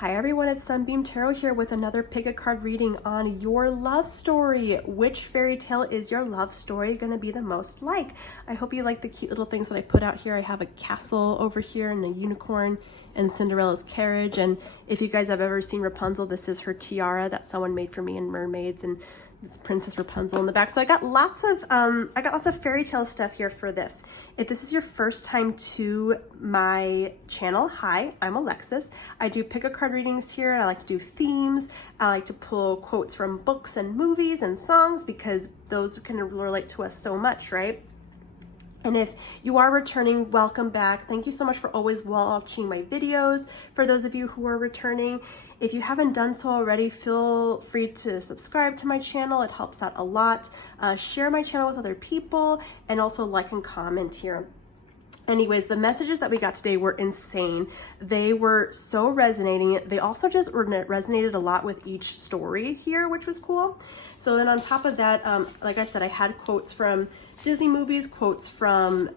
Hi everyone, it's Sunbeam Tarot here with another pick a card reading on your love story. Which fairy tale is your love story going to be the most like? I hope you like the cute little things that I put out here. I have a castle over here and a unicorn and Cinderella's carriage. And if you guys have ever seen Rapunzel, this is her tiara that someone made for me, and mermaids, and it's Princess Rapunzel in the back. So I got lots of fairy tale stuff here for this. If this is your first time to my channel, hi, I'm Alexis. I do pick a card readings here. I like to do themes. I like to pull quotes from books and movies and songs because those can relate to us so much, right? And if you are returning, welcome back. Thank you so much for always watching my videos. For those of you who are returning, if you haven't done so already, feel free to subscribe to my channel. It helps out a lot. Share my channel with other people, and also like and comment here. Anyways, the messages that we got today were insane. They were so resonating. They also just resonated a lot with each story here, which was cool. So then on top of that, like I said, I had quotes from Disney movies, quotes from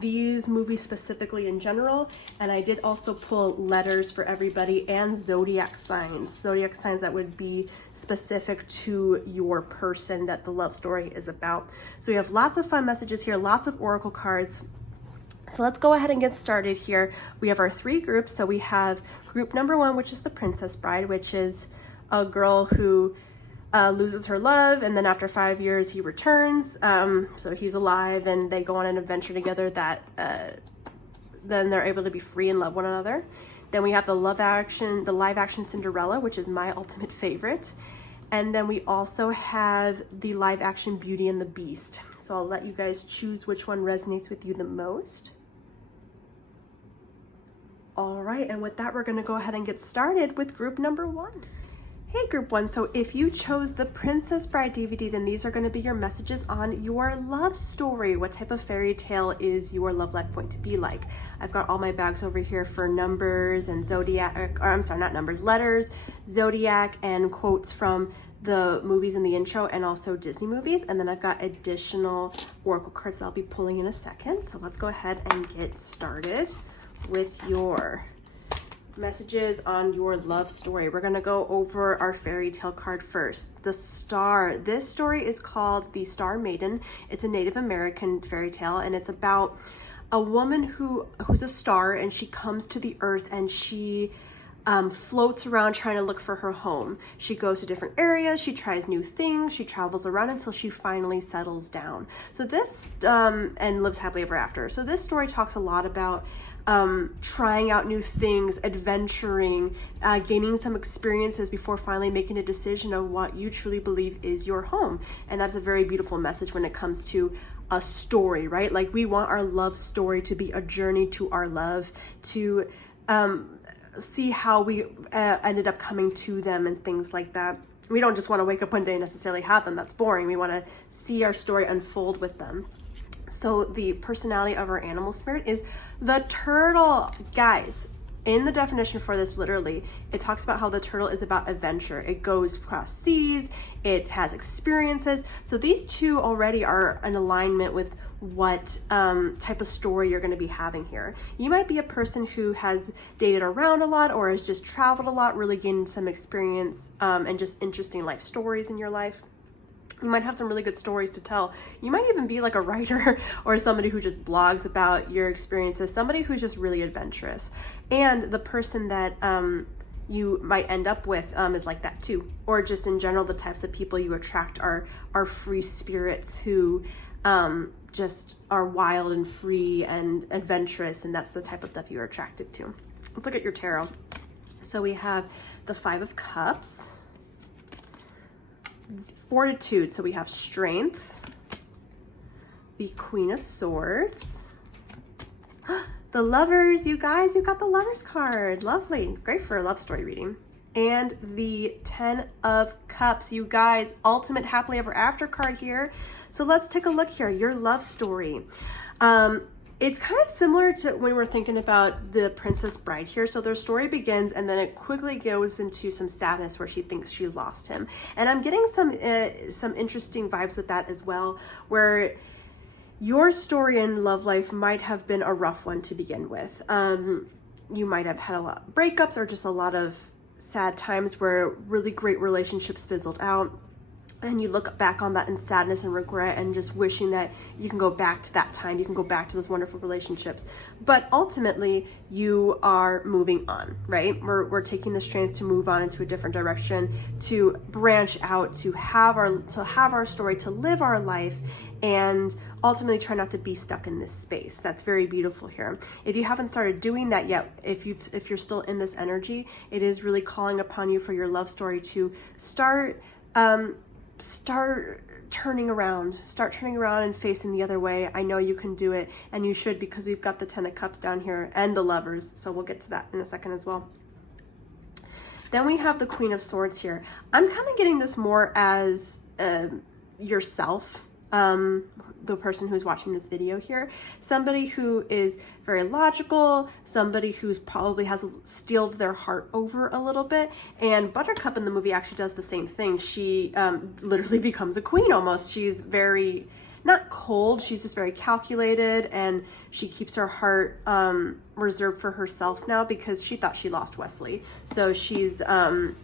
these movies specifically in general, and I did also pull letters for everybody and zodiac signs that would be specific to your person that the love story is about. So we have lots of fun messages here, lots of oracle cards. So let's go ahead and get started here. We have our three groups. So we have group number one, which is the Princess Bride, which is a girl who loses her love, and then after 5 years he returns. So he's alive and they go on an adventure together that then they're able to be free and love one another. Then we have the live action Cinderella, which is my ultimate favorite. And then we also have the live action Beauty and the Beast. So I'll let you guys choose which one resonates with you the most. All right, and with that, we're gonna go ahead and get started with group number one. Hey group one, so if you chose the Princess Bride DVD, then these are gonna be your messages on your love story. What type of fairy tale is your love life going to be like? I've got all my bags over here for numbers and zodiac, or I'm sorry, not numbers, letters, zodiac, and quotes from the movies in the intro, and also Disney movies. And then I've got additional oracle cards that I'll be pulling in a second. So let's go ahead and get started with your messages on your love story. We're gonna go over our fairy tale card first. The Star. This story is called The Star Maiden. It's a Native American fairy tale, and it's about a woman who's a star, and she comes to the earth and she floats around trying to look for her home. She goes to different areas, she tries new things, she travels around until she finally settles down. So this, and lives happily ever after. So this story talks a lot about trying out new things, adventuring, gaining some experiences before finally making a decision of what you truly believe is your home. And that's a very beautiful message when it comes to a story, right? Like, we want our love story to be a journey to our love, to see how we ended up coming to them and things like that. We don't just want to wake up one day and necessarily have them. That's boring. We want to see our story unfold with them. So the personality of our animal spirit is the turtle. Guys, in the definition for this, literally, it talks about how the turtle is about adventure. It goes across seas, it has experiences. So these two already are in alignment with what type of story you're going to be having here. You might be a person who has dated around a lot or has just traveled a lot, really gained some experience and just interesting life stories in your life. You might have some really good stories to tell. You might even be like a writer or somebody who just blogs about your experiences, somebody who's just really adventurous. And the person that you might end up with is like that too. Or just in general, the types of people you attract are free spirits who just are wild and free and adventurous, and that's the type of stuff you're attracted to. Let's look at your tarot. So we have the Five of Cups, Fortitude, so we have strength, the Queen of Swords, the Lovers. You guys, you got the Lovers card. Lovely, great for a love story reading. And the 10 of Cups. You guys, ultimate happily ever after card here. So let's take a look here, your love story. It's kind of similar to when we're thinking about the Princess Bride here. So their story begins and then it quickly goes into some sadness where she thinks she lost him. And I'm getting some interesting vibes with that as well, where your story in love life might have been a rough one to begin with. You might have had a lot of breakups or just a lot of sad times where really great relationships fizzled out, and you look back on that in sadness and regret and just wishing that you can go back to that time, you can go back to those wonderful relationships. But ultimately, you are moving on, right? We're taking the strength to move on into a different direction, to branch out, to have our story, to live our life, and ultimately try not to be stuck in this space. That's very beautiful here. If you haven't started doing that yet, if you're still in this energy, it is really calling upon you for your love story to start turning around and facing the other way. I know you can do it, and you should, because we've got the 10 of Cups down here and the Lovers, so we'll get to that in a second as well. Then we have the Queen of Swords here. I'm kind of getting this more as yourself, the person who's watching this video here, somebody who is very logical, somebody who's probably has steeled their heart over a little bit. And Buttercup in the movie actually does the same thing. She literally becomes a queen almost. She's very, not cold, she's just very calculated, and she keeps her heart reserved for herself now because she thought she lost Wesley. So she's a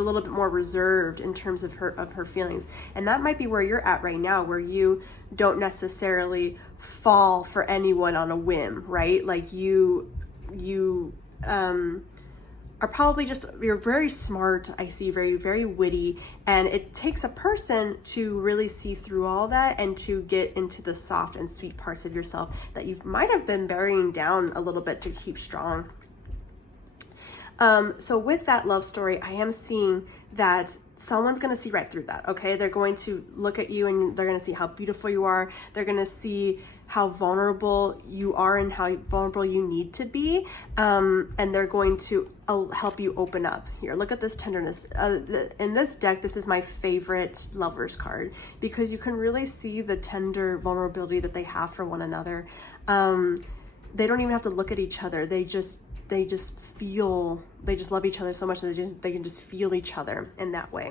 little bit more reserved in terms of her feelings. And that might be where you're at right now, where you don't necessarily fall for anyone on a whim, right? Like you are probably you're very smart. I see very, very witty, and it takes a person to really see through all that and to get into the soft and sweet parts of yourself that you might have been burying down a little bit to keep strong. So with that love story, I am seeing that someone's going to see right through that, okay? They're going to look at you and they're going to see how beautiful you are. They're going to see how vulnerable you are and how vulnerable you need to be. And they're going to help you open up. Here, look at this tenderness. In this deck, this is my favorite Lovers card because you can really see the tender vulnerability that they have for one another. They don't even have to look at each other. They just love each other so much that they can just feel each other in that way.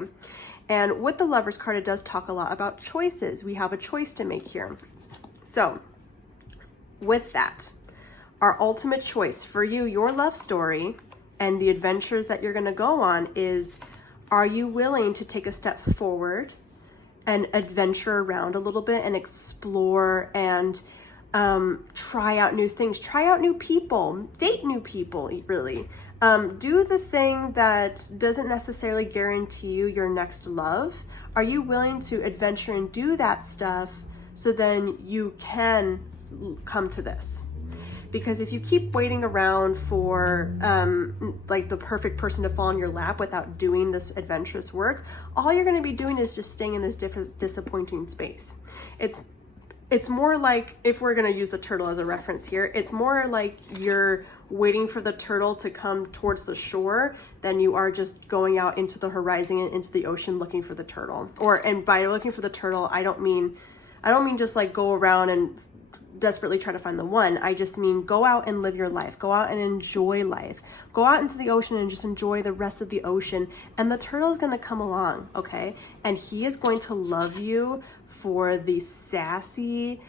And with the Lovers card, it does talk a lot about choices. We have a choice to make here. So with that, our ultimate choice for you, your love story, and the adventures that you're going to go on is, are you willing to take a step forward and adventure around a little bit and explore and try out new things, try out new people, date new people, really. Do the thing that doesn't necessarily guarantee you your next love. Are you willing to adventure and do that stuff so then you can come to this? Because if you keep waiting around for like the perfect person to fall in your lap without doing this adventurous work, all you're going to be doing is just staying in this disappointing space. It's more like, if we're going to use the turtle as a reference here, it's more like you're waiting for the turtle to come towards the shore than you are just going out into the horizon and into the ocean looking for the turtle. And by looking for the turtle, I don't mean just like go around and desperately try to find the one. I just mean go out and live your life. Go out and enjoy life. Go out into the ocean and just enjoy the rest of the ocean. And the turtle is going to come along, okay? And he is going to love you for the sassy,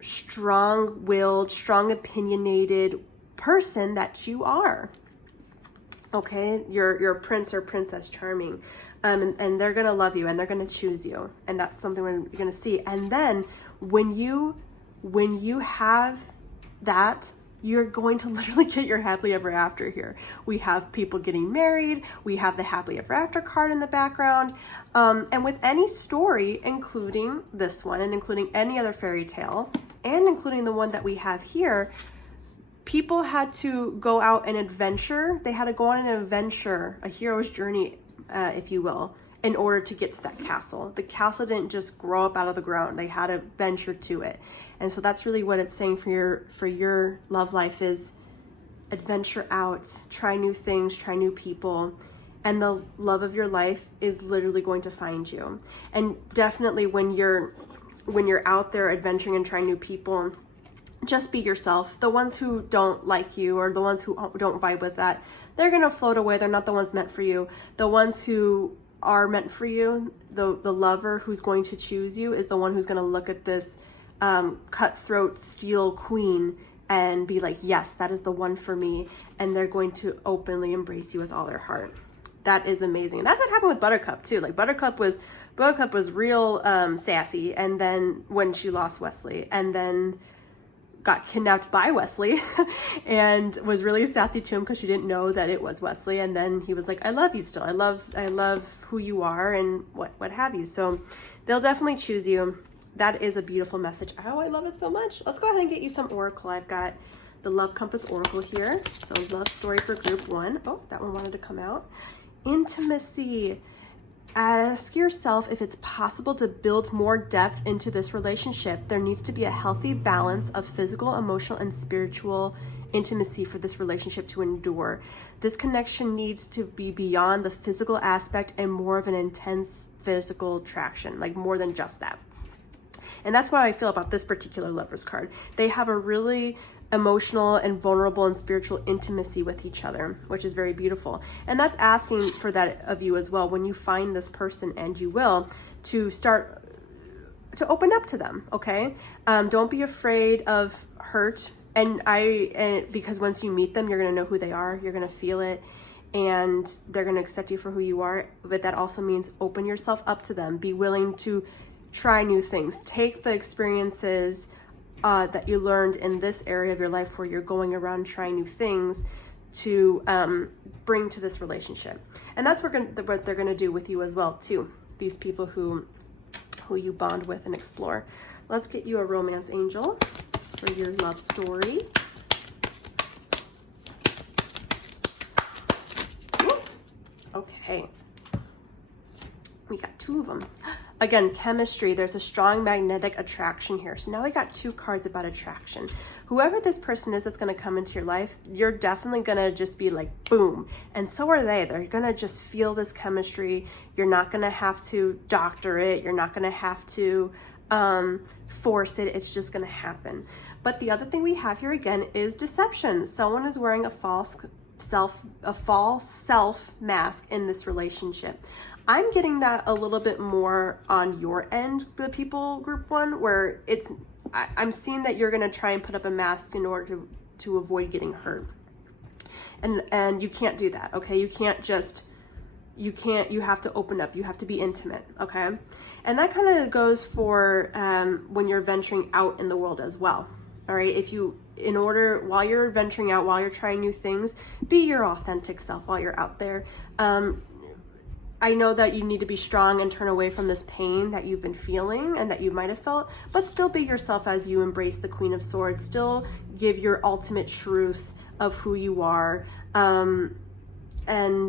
strong-willed, strong opinionated person that you are. Okay, you're a prince or princess charming, and they're gonna love you and they're gonna choose you, and that's something we're gonna see. And then when you have that, you're going to literally get your happily ever after here. We have people getting married. We have the happily ever after card in the background. And with any story, including this one and including any other fairy tale and including the one that we have here, people had to go out and adventure. They had to go on an adventure, a hero's journey, if you will, in order to get to that castle. The castle didn't just grow up out of the ground. They had to venture to it. And so that's really what it's saying for your love life is adventure out, try new things, try new people, and the love of your life is literally going to find you. And definitely when you're out there adventuring and trying new people, just be yourself. The ones who don't like you or the ones who don't vibe with that, they're gonna float away. They're not the ones meant for you. The ones who are meant for you, the lover who's going to choose you is the one who's gonna look at this cutthroat steel queen and be like, yes, that is the one for me. And they're going to openly embrace you with all their heart. That is amazing. And that's what happened with Buttercup too. Like Buttercup was real sassy, and then when she lost Wesley, and then got kidnapped by Wesley and was really sassy to him because she didn't know that it was Wesley. And then he was like, I love you still. I love who you are and what have you. So they'll definitely choose you. That is a beautiful message. Oh, I love it so much. Let's go ahead and get you some oracle. I've got the Love Compass Oracle here. So love story for group 1. Oh, that one wanted to come out. Intimacy. Ask yourself if it's possible to build more depth into this relationship. There needs to be a healthy balance of physical, emotional, and spiritual intimacy for this relationship to endure. This connection needs to be beyond the physical aspect and more of an intense physical attraction, like more than just that. And that's what I feel about this particular Lovers card. They have a really emotional and vulnerable and spiritual intimacy with each other, which is very beautiful. And that's asking for that of you as well when you find this person, and you will, to start to open up to them, okay? Don't be afraid of hurt. And because once you meet them, you're gonna know who they are, you're gonna feel it, and they're gonna accept you for who you are. But that also means open yourself up to them. Be willing to try new things. Take the experiences that you learned in this area of your life where you're going around trying new things to bring to this relationship. And that's what they're gonna do with you as well too. These people who you bond with and explore. Let's get you a romance angel for your love story. Okay. We got 2 of them. Again, chemistry, there's a strong magnetic attraction here. So now we got 2 cards about attraction. Whoever this person is that's gonna come into your life, you're definitely gonna just be like, boom. And so are they. They're gonna just feel this chemistry. You're not gonna have to doctor it. You're not gonna have to force it. It's just gonna happen. But the other thing we have here again is deception. Someone is wearing a false self mask in this relationship. I'm getting that a little bit more on your end, the people group 1, where I'm seeing that you're going to try and put up a mask in order to avoid getting hurt. And you can't do that, okay? You have to open up. You have to be intimate, okay? And that kind of goes for when you're venturing out in the world as well. All right, while you're venturing out, while you're trying new things, be your authentic self while you're out there. I know that you need to be strong and turn away from this pain that you've been feeling and that you might have felt, but still be yourself as you embrace the Queen of Swords. Still give your ultimate truth of who you are. And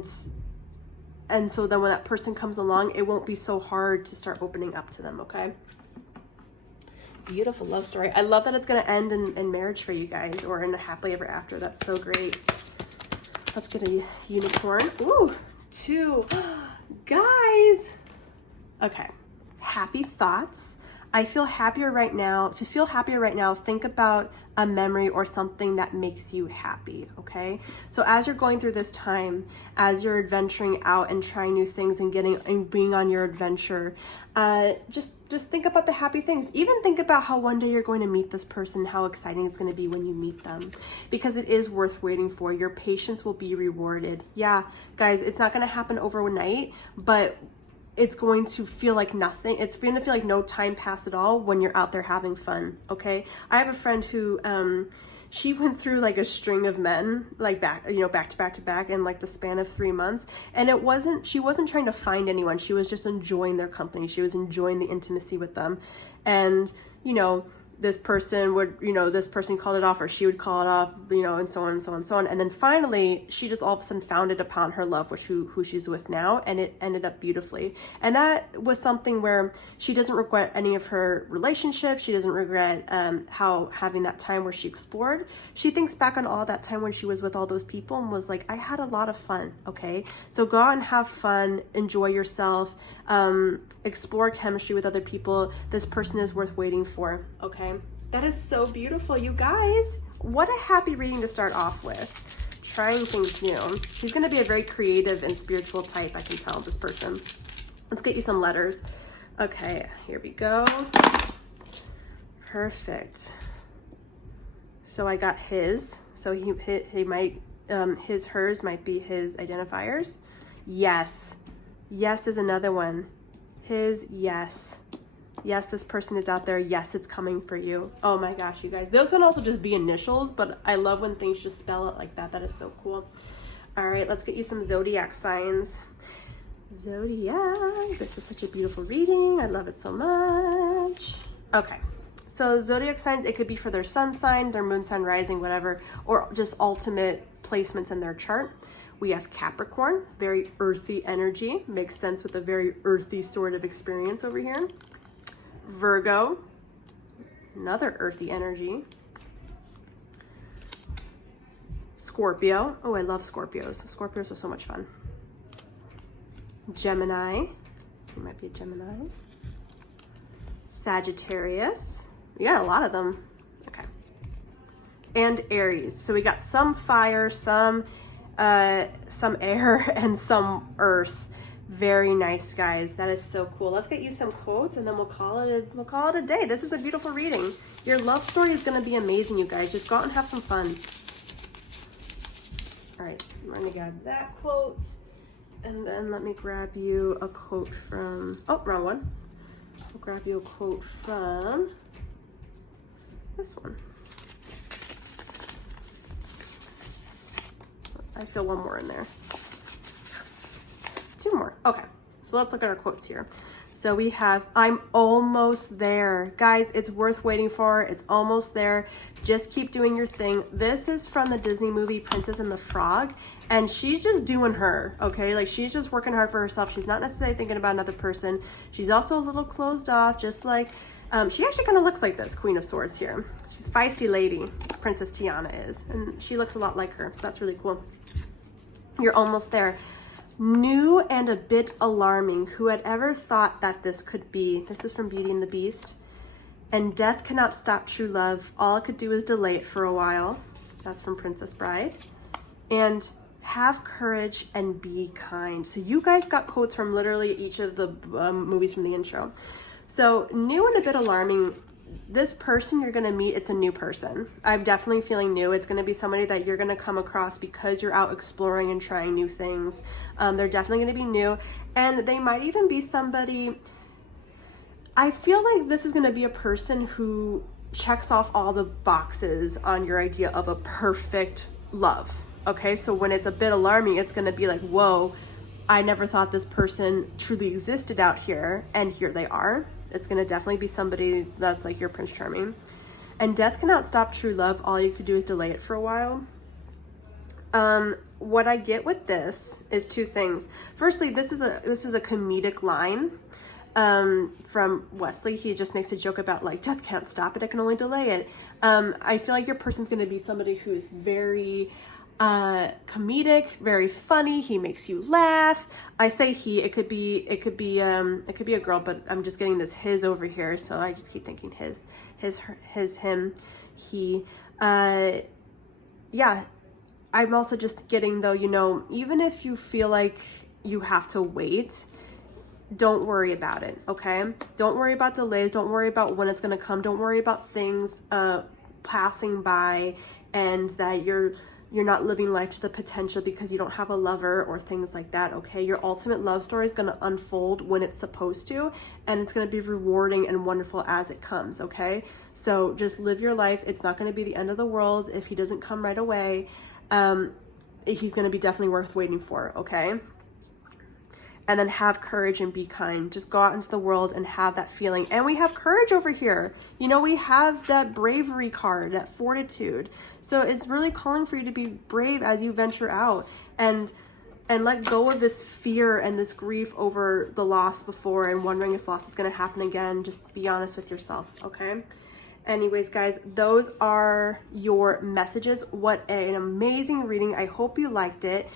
so then when that person comes along, it won't be so hard to start opening up to them, okay? Beautiful love story. I love that it's going to end in marriage for you guys, or in a happily ever after. That's so great. Let's get a unicorn. Ooh, 2. Guys. Okay. Happy thoughts. I feel happier right now. To feel happier right now, think about a memory or something that makes you happy, okay? So as you're going through this time, as you're adventuring out and trying new things and being on your adventure, just think about the happy things. Even think about how one day you're going to meet this person, how exciting it's going to be when you meet them, because it is worth waiting for. Your patience will be rewarded. Yeah, guys, it's not going to happen overnight, but it's going to feel like nothing. It's going to feel like no time passed at all when you're out there having fun, okay? I have a friend who, she went through like a string of men, like back to back in like the span of 3 months. And she wasn't trying to find anyone. She was just enjoying their company. She was enjoying the intimacy with them. And, this person called it off, or she would call it off, and so on and so on and so on. And then finally, she just all of a sudden found it upon her love, who she's with now, and it ended up beautifully. And that was something where she doesn't regret any of her relationships. She doesn't regret having that time where she explored. She thinks back on all that time when she was with all those people and was like, I had a lot of fun, okay? So go out and have fun, enjoy yourself, explore chemistry with other people. This person is worth waiting for, okay? That is so beautiful, you guys. What a happy reading to start off with. Trying things new. He's going to be a very creative and spiritual type, I can tell, this person. Let's get you some letters. Okay, here we go. Perfect. So I got his. So he might, his, hers might be his identifiers. Yes. Yes is another one. His, yes. Yes, this person is out there. Yes, it's coming for you. Oh my gosh, you guys. Those can also just be initials, but I love when things just spell it like that. That is so cool. All right, let's get you some zodiac signs. Zodiac. This is such a beautiful reading. I love it so much. Okay. So zodiac signs, it could be for their sun sign, their moon sign, rising, whatever, or just ultimate placements in their chart. We have Capricorn, very earthy energy. Makes sense with a very earthy sort of experience over here. Virgo, another earthy energy. Scorpio. Oh, I love Scorpios. Scorpios are so much fun. Gemini. You might be a Gemini. Sagittarius. Yeah, a lot of them. Okay. And Aries. So we got some fire, some air, and some earth. Very nice, guys. That is so cool. Let's get you some quotes and then we'll call it a day. This is a beautiful reading. Your love story is going to be amazing, you guys. Just go out and have some fun. All right, I'm going to grab that quote. And then let me grab you a quote from, oh, wrong one. I'll grab you a quote from this one. I feel one more in there. Two more. Okay, so let's look at our quotes here. So we have, I'm almost there. Guys, it's worth waiting for. It's almost there. Just keep doing your thing. This is from the Disney movie Princess and the Frog, and she's just doing her, okay? Like, she's just working hard for herself. She's not necessarily thinking about another person. She's also a little closed off, just like, she actually kind of looks like this Queen of Swords here. She's a feisty lady, Princess Tiana is, and she looks a lot like her, so that's really cool. You're almost there. New and a bit alarming. Who had ever thought that this could be? This is from Beauty and the Beast. And death cannot stop true love. All it could do is delay it for a while. That's from Princess Bride. And have courage and be kind. So you guys got quotes from literally each of the movies from the intro. So new and a bit alarming. This person you're going to meet, it's a new person. I'm definitely feeling new. It's going to be somebody that you're going to come across because you're out exploring and trying new things. They're definitely going to be new. And they might even be somebody, I feel like this is going to be a person who checks off all the boxes on your idea of a perfect love. Okay, so when it's a bit alarming, it's going to be like, whoa, I never thought this person truly existed out here. And here they are. It's going to definitely be somebody that's like your Prince Charming. And death cannot stop true love. All you could do is delay it for a while. What I get with this is two things. Firstly, this is a comedic line from Wesley. He just makes a joke about like, death can't stop it. It can only delay it. I feel like your person's going to be somebody who's very comedic, very funny. He makes you laugh. I say he, it could be a girl, but I'm just getting this his over here. So I just keep thinking his, him, he, yeah. I'm also just getting though, you know, even if you feel like you have to wait, don't worry about it. Okay. Don't worry about delays. Don't worry about when it's going to come. Don't worry about things, passing by and that you're not living life to the potential because you don't have a lover or things like that, okay? Your ultimate love story is gonna unfold when it's supposed to, and it's gonna be rewarding and wonderful as it comes, okay? So just live your life. It's not gonna be the end of the world if he doesn't come right away. He's gonna be definitely worth waiting for, okay? And then have courage and be kind. Just go out into the world and have that feeling. And we have courage over here. You know, we have that bravery card, that fortitude. So it's really calling for you to be brave as you venture out and let go of this fear and this grief over the loss before and wondering if loss is going to happen again. Just be honest with yourself, okay? Anyways, guys, those are your messages. What an amazing reading. I hope you liked it.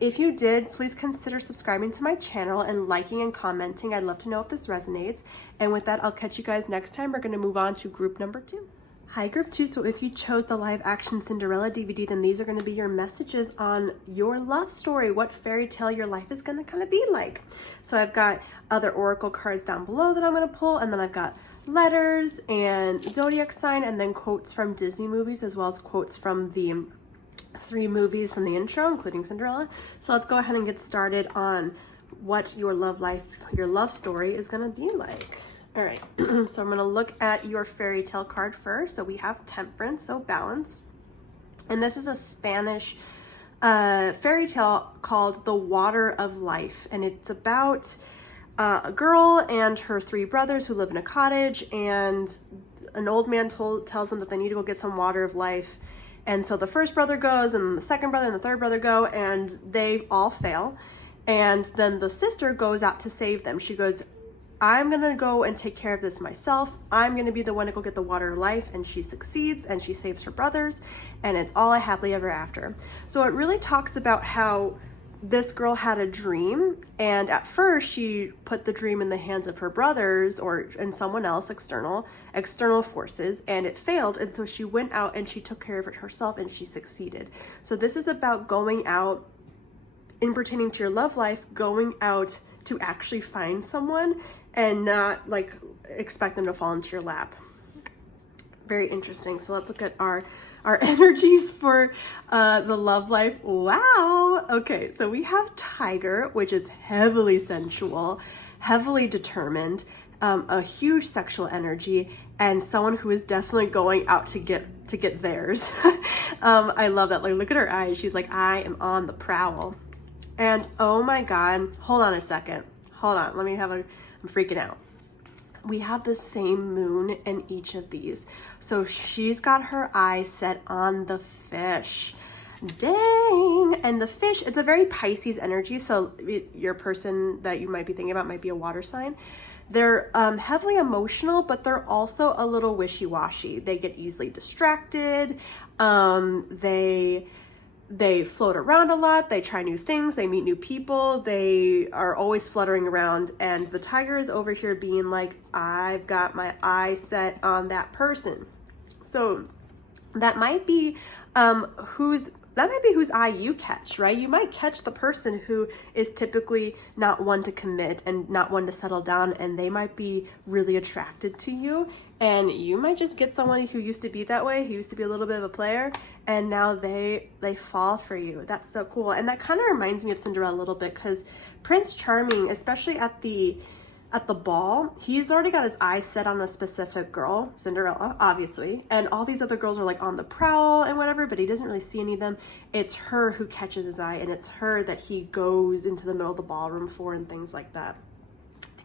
If you did, please consider subscribing to my channel and liking and commenting. I'd love to know if this resonates. And with that, I'll catch you guys next time. We're going to move on to group number 2. Hi, group 2. So if you chose the live action Cinderella DVD, then these are going to be your messages on your love story, what fairy tale your life is going to kind of be like. So I've got other oracle cards down below that I'm going to pull, and then I've got letters and zodiac sign, and then quotes from Disney movies, as well as quotes from the 3 movies from the intro, including Cinderella. So let's go ahead and get started on what your love life, your love story is going to be like. All right, so I'm going to look at your fairy tale card first. So we have Temperance, so balance. And this is a Spanish fairy tale called The Water of Life. And it's about a girl and her 3 brothers who live in a cottage, and an old man tells them that they need to go get some water of life. And so the first brother goes, and the second brother and the third brother go, and they all fail. And then the sister goes out to save them. She goes, I'm gonna go and take care of this myself. I'm gonna be the one to go get the water of life. And she succeeds, and she saves her brothers, and it's all a happily ever after. So it really talks about how this girl had a dream, and at first she put the dream in the hands of her brothers and someone else, external forces, and it failed. And so she went out and she took care of it herself, and she succeeded. So this is about going out, in pertaining to your love life, going out to actually find someone and not like expect them to fall into your lap. Very interesting. So let's look at our energies for the love life. Wow. Okay, so we have Tiger, which is heavily sensual, heavily determined, a huge sexual energy, and someone who is definitely going out to get theirs. I love that. Like, look at her eyes. She's like, I am on the prowl. And oh my God, hold on a second. Hold on. I'm freaking out. We have the same moon in each of these. So she's got her eyes set on the fish. Dang. And the fish, it's a very Pisces energy. So your person that you might be thinking about might be a water sign. They're heavily emotional, but they're also a little wishy-washy. They get easily distracted. They float around a lot. They try new things. They meet new people. They are always fluttering around. And the Tiger is over here being like, I've got my eye set on that person. So that might be whose eye you catch, right? You might catch the person who is typically not one to commit and not one to settle down, and they might be really attracted to you. And you might just get someone who used to be that way, who used to be a little bit of a player, and now they fall for you. That's so cool. And that kind of reminds me of Cinderella a little bit, because Prince Charming, especially at the ball, he's already got his eyes set on a specific girl, Cinderella, obviously, and all these other girls are like on the prowl and whatever, but he doesn't really see any of them. It's her who catches his eye, and it's her that he goes into the middle of the ballroom for and things like that.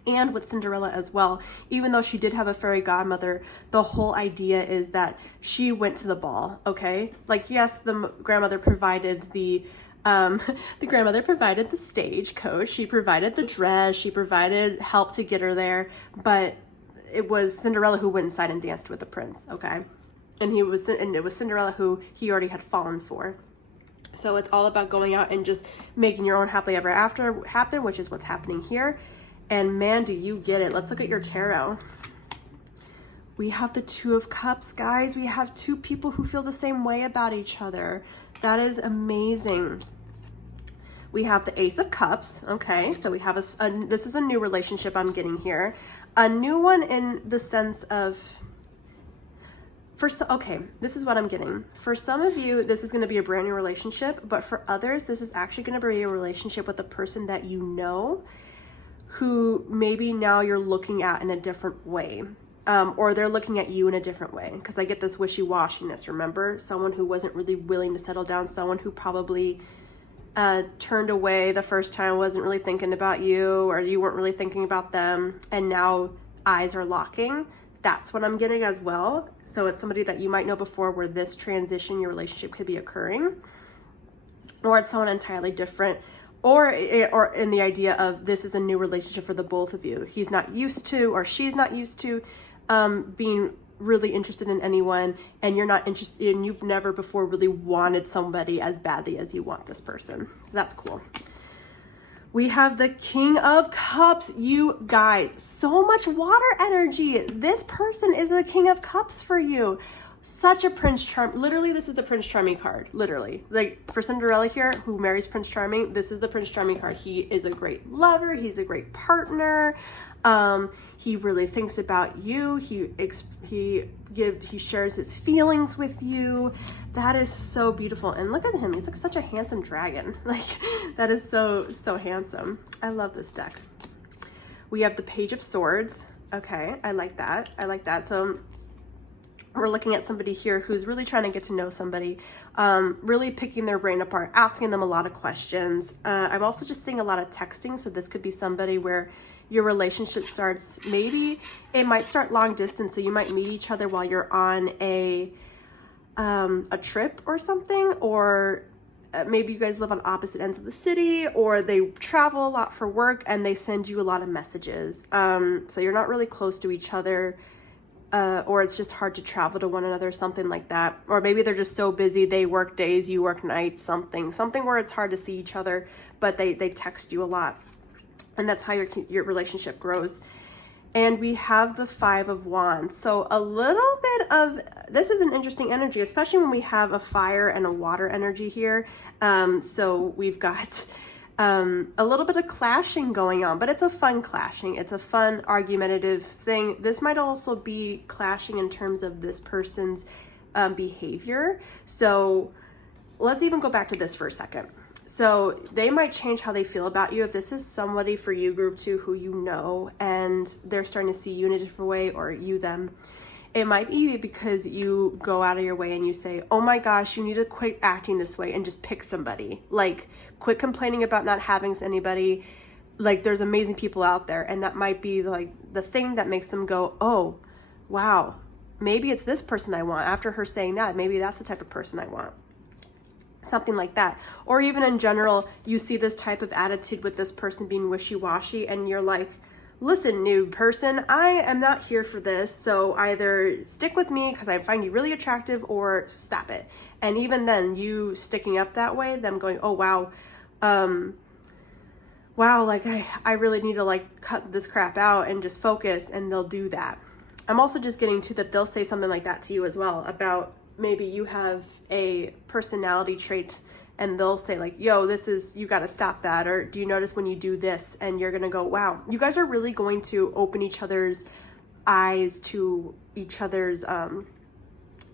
And with Cinderella as well, even though she did have a fairy godmother, the whole idea is that she went to the ball, okay? Like, yes, the grandmother provided the grandmother provided the stagecoach, she provided the dress, she provided help to get her there, but it was Cinderella who went inside and danced with the prince, okay? And it was Cinderella who he already had fallen for. So it's all about going out and just making your own happily ever after happen, which is what's happening here. And man, do you get it. Let's look at your tarot. We have the 2 of Cups, guys. We have 2 people who feel the same way about each other. That is amazing. We have the Ace of Cups. Okay, so we have this is a new relationship I'm getting here. A new one in the sense of, okay, this is what I'm getting. For some of you, this is going to be a brand new relationship, but for others, this is actually going to be a relationship with a person that you know, who maybe now you're looking at in a different way, or they're looking at you in a different way. Because I get this wishy-washiness, remember? Someone who wasn't really willing to settle down, someone who probably turned away the first time, wasn't really thinking about you, or you weren't really thinking about them, and now eyes are locking. That's what I'm getting as well. So it's somebody that you might know before, where this transition, your relationship could be occurring, or it's someone entirely different. Or in the idea of this is a new relationship for the both of you. He's not used to, or she's not used to being really interested in anyone, and you're not interested, and you've never before really wanted somebody as badly as you want this person. So that's cool. We have the King of Cups. You guys, so much water energy. This person is the King of Cups for you. Such a Prince Charming. Literally, this is the Prince Charming card. Literally. Like, for Cinderella here, who marries Prince Charming, this is the Prince Charming card. He is a great lover. He's a great partner. He really thinks about you. He shares his feelings with you. That is so beautiful. And look at him. He's like such a handsome dragon. Like, that is so, so handsome. I love this deck. We have the Page of Swords. Okay, I like that. I like that. So we're looking at somebody here who's really trying to get to know somebody, really picking their brain apart, asking them a lot of questions. I'm also just seeing a lot of texting. So this could be somebody where your relationship starts, maybe it might start long distance. So you might meet each other while you're on a trip or something, or maybe you guys live on opposite ends of the city, or they travel a lot for work and they send you a lot of messages. So you're not really close to each other. Or it's just hard to travel to one another, something like that. Or maybe they're just so busy, they work days, you work nights, something where it's hard to see each other, but they text you a lot. And that's how your relationship grows. And we have the Five of Wands. So a little bit of, this is an interesting energy, especially when we have a fire and a water energy here. So we've got a little bit of clashing going on, but it's a fun clashing. It's a fun argumentative thing. This might also be clashing in terms of this person's behavior. So let's even go back to this for a second. So they might change how they feel about you. If this is somebody for you, group 2, who you know, and they're starting to see you in a different way, or you them, it might be because you go out of your way and you say, oh my gosh, you need to quit acting this way and just pick somebody. Like, quit complaining about not having anybody. Like, there's amazing people out there. And that might be like the thing that makes them go, oh, wow, maybe it's this person I want. After her saying that, maybe that's the type of person I want. Something like that. Or even in general, you see this type of attitude with this person being wishy-washy and you're like, listen, new person, I am not here for this. So either stick with me because I find you really attractive, or stop it. And even then, you sticking up that way, them going, oh, wow, like I really need to like cut this crap out and just focus, and they'll do that. I'm also just getting to that they'll say something like that to you as well, about maybe you have a personality trait and they'll say like, yo, you got to stop that. Or do you notice when you do this? And you're going to go, wow, you guys are really going to open each other's eyes to each other's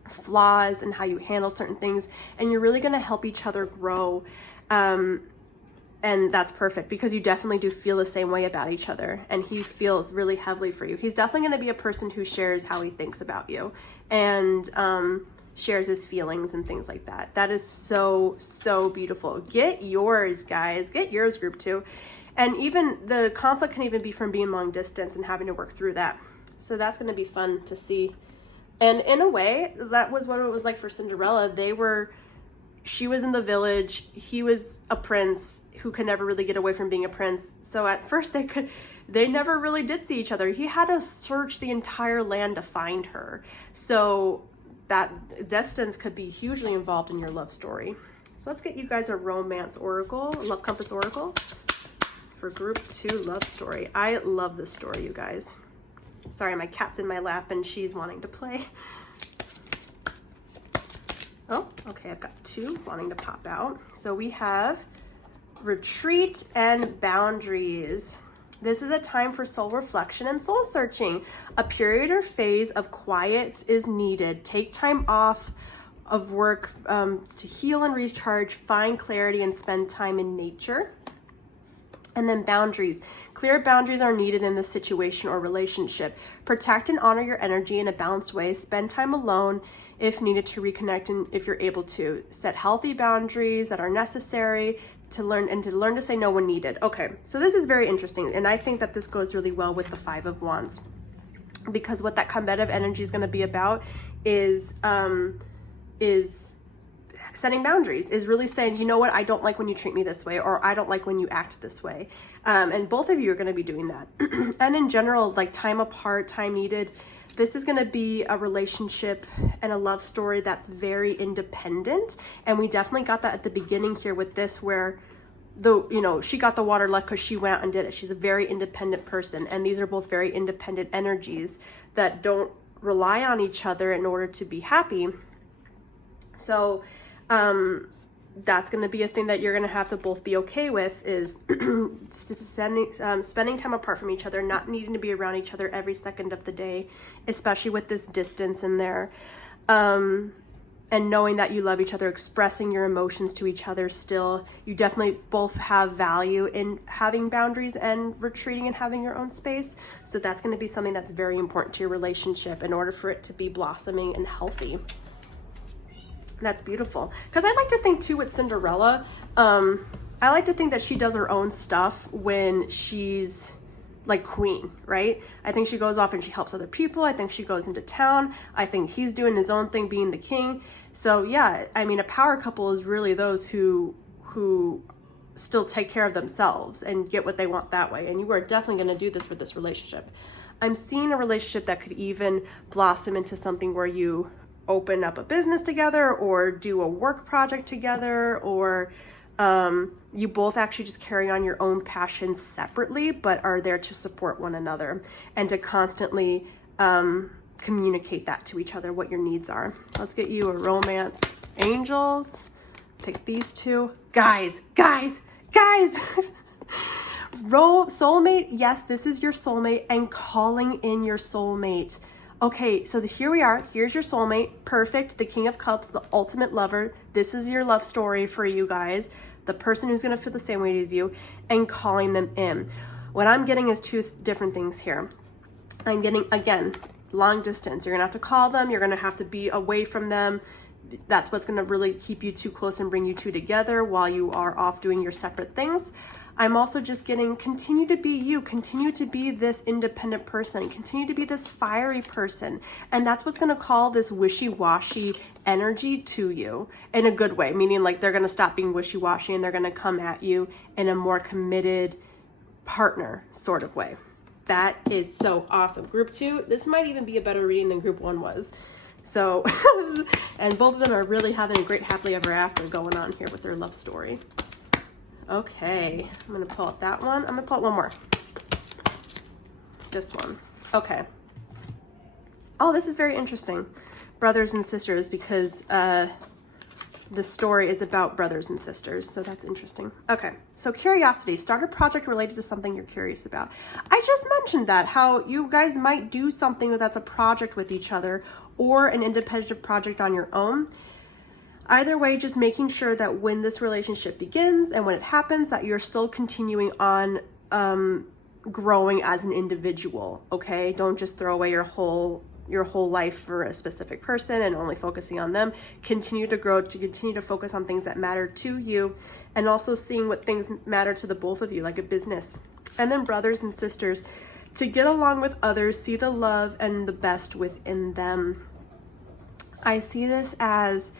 flaws and how you handle certain things. And you're really going to help each other grow. And that's perfect, because you definitely do feel the same way about each other. And he feels really heavily for you. He's definitely going to be a person who shares how he thinks about you. And, shares his feelings and things like that. That is so, so beautiful. Get yours, guys. Get yours, group 2. And even the conflict can even be from being long distance and having to work through that. So that's going to be fun to see. And in a way, that was what it was like for Cinderella. She was in the village. He was a prince who could never really get away from being a prince. So at first they never really did see each other. He had to search the entire land to find her. So that distance could be hugely involved in your love story. So let's get you guys a romance oracle, love compass oracle for group 2 love story. I love this story, you guys. Sorry, my cat's in my lap and she's wanting to play. Oh, okay, I've got 2 wanting to pop out. So we have retreat and boundaries. This is a time for soul reflection and soul searching. A period or phase of quiet is needed. Take time off of work to heal and recharge, find clarity, and spend time in nature. And then boundaries. Clear boundaries are needed in this situation or relationship. Protect and honor your energy in a balanced way. Spend time alone if needed to reconnect, and if you're able to. Set healthy boundaries that are necessary to learn to say no when needed. Okay, so this is very interesting, and I think that this goes really well with the Five of Wands, because what that combative energy is going to be about is setting boundaries, is really saying, you know what, I don't like when you treat me this way, or I don't like when you act this way. And both of you are going to be doing that. And in general, like time apart, time needed, this is going to be a relationship and a love story that's very independent. And we definitely got that at the beginning here with this, where she got the water luck because she went out and did it. She's a very independent person. And these are both very independent energies that don't rely on each other in order to be happy. So that's going to be a thing that you're going to have to both be okay with, is spending time apart from each other, not needing to be around each other every second of the day, especially with this distance in there. And knowing that you love each other, expressing your emotions to each other still. You definitely both have value in having boundaries and retreating and having your own space. So that's going to be something that's very important to your relationship in order for it to be blossoming and healthy. That's beautiful. Because I like to think too with Cinderella, I like to think that she does her own stuff when she's like queen, right? I think she goes off and she helps other people. I think she goes into town. I think he's doing his own thing being the king. So yeah, I mean, a power couple is really those who still take care of themselves and get what they want that way. And you are definitely going to do this with this relationship. I'm seeing a relationship that could even blossom into something where you open up a business together or do a work project together, or you both actually just carry on your own passions separately, but are there to support one another and to constantly communicate that to each other, what your needs are. Let's get you a romance. Angels, pick these two. Guys. Soulmate, yes, this is your soulmate, and calling in your soulmate. Okay, so here we are. Here's your soulmate. Perfect. The King of Cups, the ultimate lover. This is your love story for you guys. The person who's going to feel the same way as you, and calling them in. What I'm getting is two different things here. I'm getting, again, long distance. You're going to have to call them. You're going to have to be away from them. That's what's going to really keep you two close and bring you two together while you are off doing your separate things. I'm also just getting, continue to be you, continue to be this independent person, continue to be this fiery person. And that's what's going to call this wishy-washy energy to you in a good way, meaning like they're going to stop being wishy-washy and they're going to come at you in a more committed partner sort of way. That is so awesome. Group 2, this might even be a better reading than group 1 was. So, and both of them are really having a great happily ever after going on here with their love story. Okay, I'm going to pull out that one. I'm going to pull out one more. This one. Okay. Oh, this is very interesting. Brothers and sisters, because the story is about brothers and sisters. So that's interesting. Okay, so curiosity. Start a project related to something you're curious about. I just mentioned that, how you guys might do something that's a project with each other or an independent project on your own. Either way, just making sure that when this relationship begins and when it happens, that you're still continuing on growing as an individual, okay? Don't just throw away your whole life for a specific person and only focusing on them. Continue to grow, to continue to focus on things that matter to you, and also seeing what things matter to the both of you, like a business. And then brothers and sisters, to get along with others, see the love and the best within them. I see this as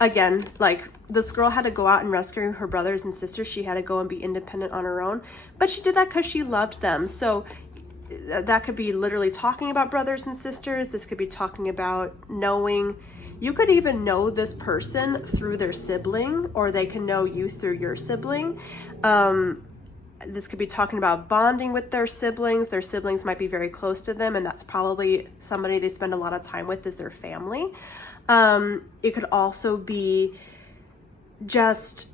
again, like this girl had to go out and rescue her brothers and sisters. She had to go and be independent on her own, but she did that because she loved them. So that could be literally talking about brothers and sisters. This could be talking about knowing. You could even know this person through their sibling, or they can know you through your sibling. This could be talking about bonding with their siblings. Their siblings might be very close to them, and that's probably somebody they spend a lot of time with, is their family. It could also be just,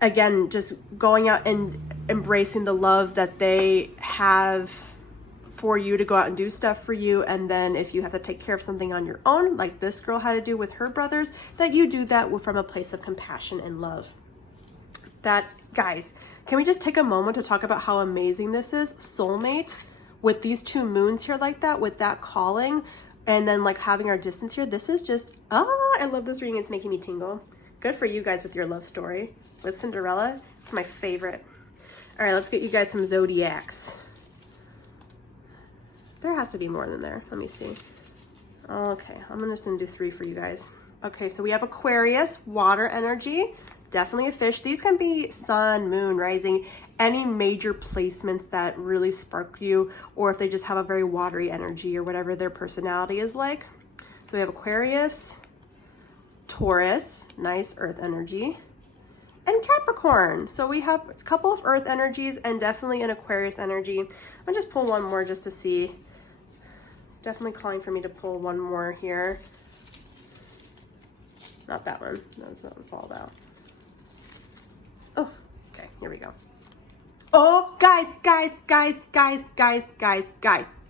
again, just going out and embracing the love that they have for you to go out and do stuff for you. And then if you have to take care of something on your own, like this girl had to do with her brothers, that you do that from a place of compassion and love. That, guys, can we just take a moment to talk about how amazing this is? Soulmate, with these two moons here like that, with that calling, and then like having our distance here. This is just, I love this reading. It's making me tingle. Good for you guys with your love story. With Cinderella, it's my favorite. All right, let's get you guys some zodiacs. There has to be more than there. Let me see. Okay, I'm just gonna do 3 for you guys. Okay, so we have Aquarius, water energy, definitely a fish. These can be sun, moon, rising, any major placements that really spark you, or if they just have a very watery energy or whatever their personality is like. So we have Aquarius, Taurus, nice earth energy, and Capricorn. So we have a couple of earth energies and definitely an Aquarius energy. I'll just pull one more just to see. Let's definitely calling for me to pull one more here. Not that one. That's not fall out. Oh, okay, here we go. Oh, guys.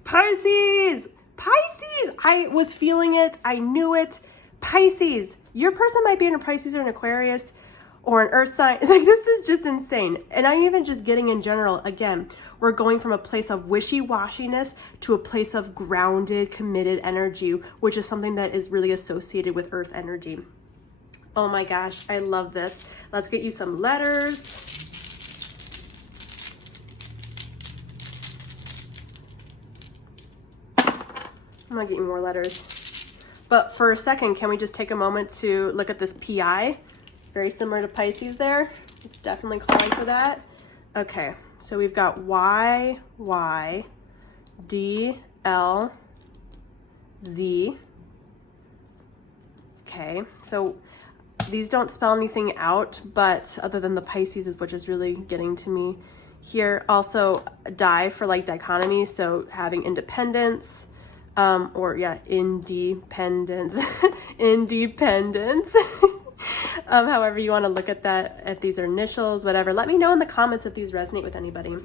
Pisces! Pisces! I was feeling it. I knew it. Pisces. Your person might be in a Pisces or an Aquarius or an earth sign. Like, this is just insane. And I'm even just getting in general, again, we're going from a place of wishy-washiness to a place of grounded, committed energy, which is something that is really associated with earth energy. Oh my gosh, I love this. Let's get you some letters. I'm gonna get you more letters. But for a second, can we just take a moment to look at this PI? Very similar to Pisces there. It's definitely calling for that. Okay, so we've got Y, Y, D, L, Z. Okay, so these don't spell anything out, but other than the Pisces is which is really getting to me here. Also di for like dichotomy, so having independence, or yeah, independence, independence. However you want to look at that, if these are initials, whatever. Let me know in the comments if these resonate with anybody.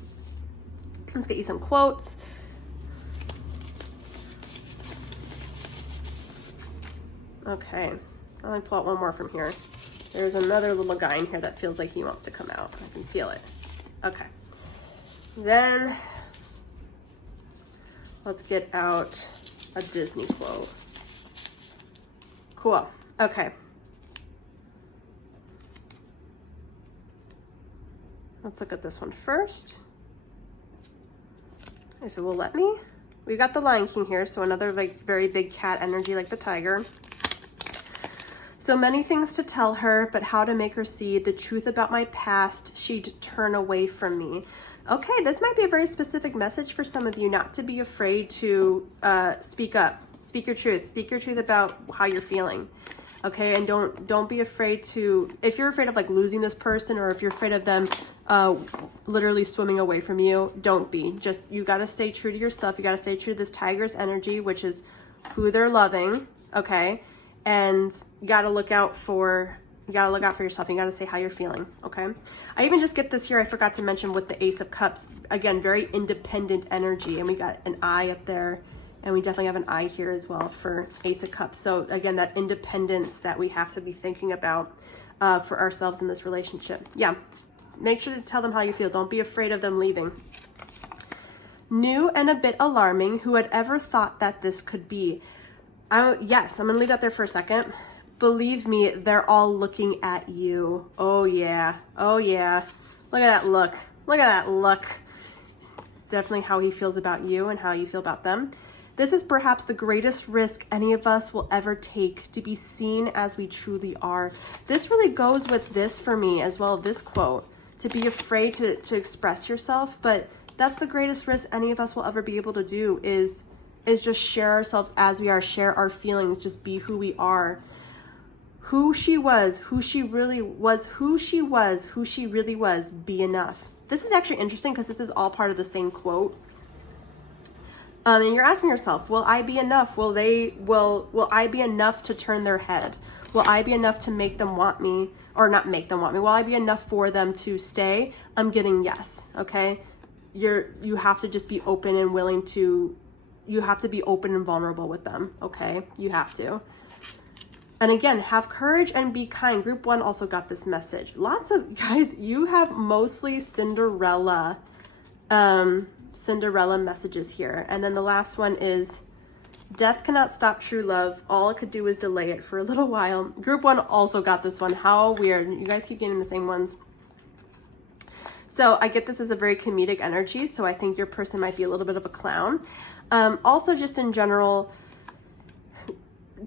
Let's get you some quotes. Okay. Let me pull out one more from here. There's another little guy in here that feels like he wants to come out. I can feel it. Okay. Then let's get out a Disney quote. Cool. Okay. Let's look at this one first. If it will let me. We've got the Lion King here, so another like very big cat energy like the tiger. So many things to tell her, but how to make her see the truth about my past, she'd turn away from me. Okay, this might be a very specific message for some of you, not to be afraid to speak up, speak your truth about how you're feeling. Okay, and don't be afraid to, if you're afraid of like losing this person, or if you're afraid of them literally swimming away from you, don't be. Just, you gotta stay true to yourself. You gotta stay true to this tiger's energy, which is who they're loving, okay? And you gotta look out for yourself. You gotta say how you're feeling, okay? I even just get this here, I forgot to mention with the Ace of Cups. Again, very independent energy, and we got an eye up there, and we definitely have an eye here as well for Ace of Cups. So again, that independence that we have to be thinking about for ourselves in this relationship. Yeah, make sure to tell them how you feel. Don't be afraid of them leaving. New and a bit alarming. Who had ever thought that this could be? Yes, I'm gonna leave that there for a second. Believe me, they're all looking at you. Oh yeah, oh yeah. Look at that look. Look at that look. Definitely how he feels about you and how you feel about them. This is perhaps the greatest risk any of us will ever take, to be seen as we truly are. This really goes with this for me as well, this quote. To be afraid to express yourself, but that's the greatest risk any of us will ever be able to do, is just share ourselves as we are, share our feelings, just be who we are. Who she was, who she really was, who she was, who she really was, be enough. This is actually interesting because this is all part of the same quote. And you're asking yourself, will I be enough? Will I be enough to turn their head? Will I be enough to make them want me, or not make them want me? Will I be enough for them to stay? I'm getting yes, okay? You have to just be open and willing to, you have to be open and vulnerable with them, okay? You have to. And again, have courage and be kind. Group 1 also got this message. Lots of, guys, you have mostly Cinderella messages here. And then the last one is, death cannot stop true love. All it could do is delay it for a little while. Group 1 also got this one. How weird. You guys keep getting the same ones. So I get this as a very comedic energy. So I think your person might be a little bit of a clown. Also just in general,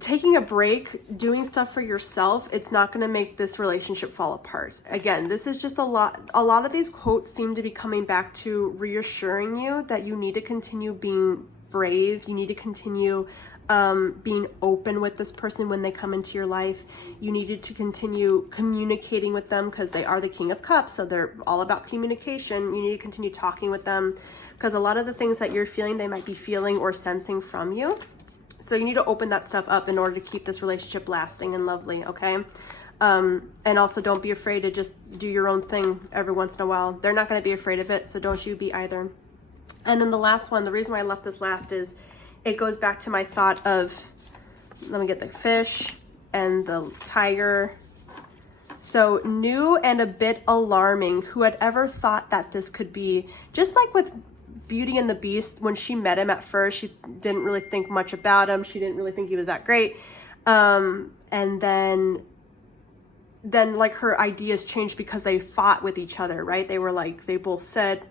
taking a break, doing stuff for yourself, it's not going to make this relationship fall apart. Again, this is just a lot of these quotes seem to be coming back to reassuring you that you need to continue being brave. You need to continue being open with this person when they come into your life. You needed to continue communicating with them because they are the King of Cups, so they're all about communication. You need to continue talking with them, because a lot of the things that you're feeling, they might be feeling or sensing from you. So you need to open that stuff up in order to keep this relationship lasting and lovely, okay? And also don't be afraid to just do your own thing every once in a while. They're not going to be afraid of it, so don't you be either. And then the last one, the reason why I left this last is it goes back to my thought of, let me get the fish and the tiger. So new and a bit alarming. Who had ever thought that this could be, just like with Beauty and the Beast, when she met him at first, she didn't really think much about him. She didn't really think he was that great. And then like her ideas changed because they fought with each other, right? They were like, they both said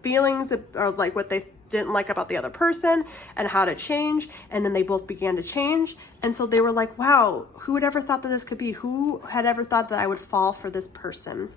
feelings or like what they didn't like about the other person and how to change, and then they both began to change. And so they were like, wow, who would ever thought that this could be? Who had ever thought that I would fall for this person?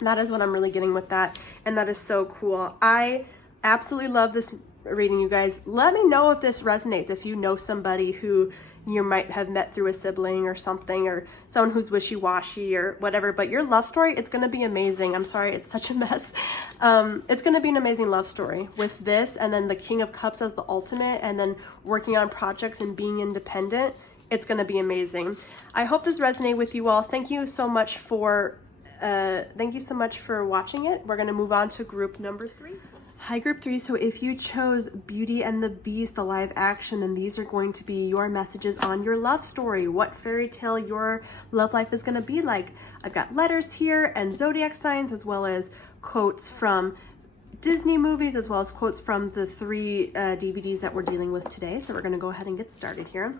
And that is what I'm really getting with that, and that is so cool. I absolutely love this reading, you guys. Let me know if this resonates, if you know somebody who you might have met through a sibling or something, or someone who's wishy-washy or whatever, but your love story, it's going to be amazing. I'm sorry, it's such a mess. It's going to be an amazing love story with this, and then the King of Cups as the ultimate, and then working on projects and being independent. It's going to be amazing. I hope this resonated with you all. Thank you so much for watching it. We're going to move on to group number 3. Hi, group 3. So if you chose Beauty and the Beast, the live action, then these are going to be your messages on your love story, what fairy tale your love life is going to be like. I've got letters here and zodiac signs, as well as quotes from Disney movies, as well as quotes from the 3 DVDs that we're dealing with today. So we're going to go ahead and get started here.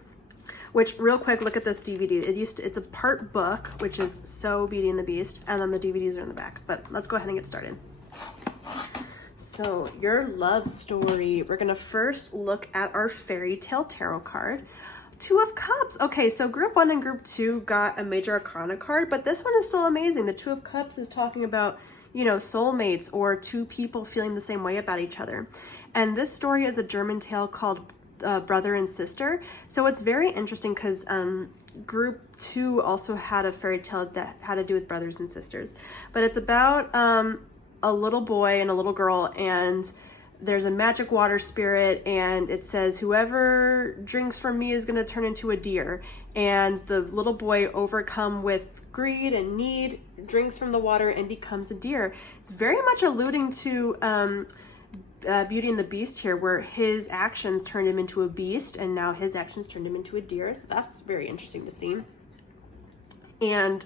Which, real quick, look at this DVD. It's a part book, which is so Beauty and the Beast, and then the DVDs are in the back. But let's go ahead and get started. So your love story, we're gonna first look at our fairy tale tarot card. 2 of Cups. Okay, so group 1 and group 2 got a major arcana card, but this one is still amazing. The 2 of Cups is talking about, you know, soulmates or 2 people feeling the same way about each other. And this story is a German tale called Brother and Sister. So it's very interesting because group 2 also had a fairy tale that had to do with brothers and sisters. But it's about a little boy and a little girl, and there's a magic water spirit, and it says whoever drinks from me is going to turn into a deer. And the little boy, overcome with greed and need, drinks from the water and becomes a deer. It's very much alluding to Beauty and the Beast here, where his actions turned him into a beast, and now his actions turned him into a deer. So that's very interesting to see. And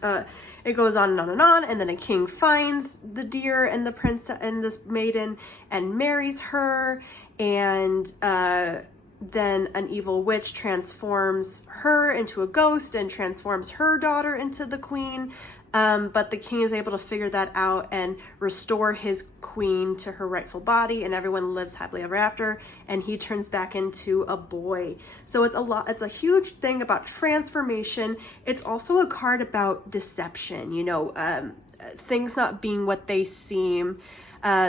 it goes on and on and on, and then a king finds the deer and the prince and this maiden and marries her, and then an evil witch transforms her into a ghost and transforms her daughter into the queen. But the king is able to figure that out and restore his queen to her rightful body, and everyone lives happily ever after, and he turns back into a boy. So it's a huge thing about transformation. It's also a card about deception, you know, things not being what they seem,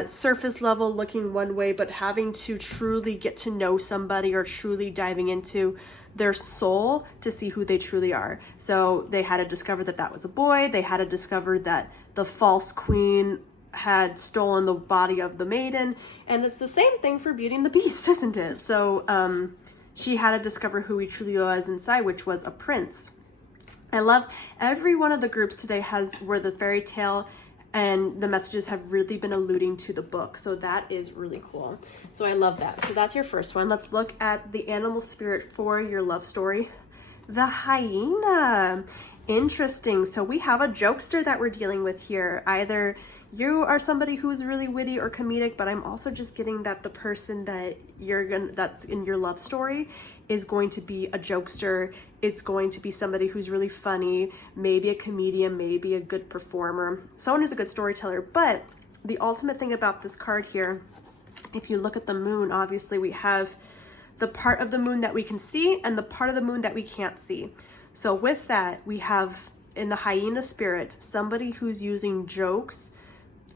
surface level looking one way, but having to truly get to know somebody or truly diving into their soul to see who they truly are. So they had to discover that that was a boy. They had to discover that the false queen had stolen the body of the maiden. And it's the same thing for Beauty and the Beast, isn't it? So she had to discover who he truly was inside, which was a prince. I love every one of the groups today where the fairy tale and the messages have really been alluding to the book. So that is really cool. So I love that. So that's your first one. Let's look at the animal spirit for your love story. The hyena. Interesting. So we have a jokester that we're dealing with here. Either you are somebody who's really witty or comedic, but I'm also just getting that the person that that's in your love story is going to be a jokester. It's going to be somebody who's really funny, maybe a comedian, maybe a good performer, someone who's a good storyteller. But the ultimate thing about this card here, if you look at the moon, obviously we have the part of the moon that we can see and the part of the moon that we can't see. So with that, we have in the hyena spirit, somebody who's using jokes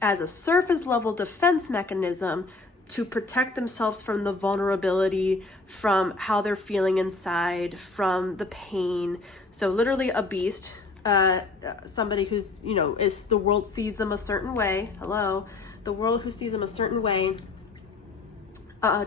as a surface level defense mechanism to protect themselves from the vulnerability, from how they're feeling inside, from the pain. So literally a beast, somebody who's, you know, the world sees them a certain way. Hello, the world who sees them a certain way.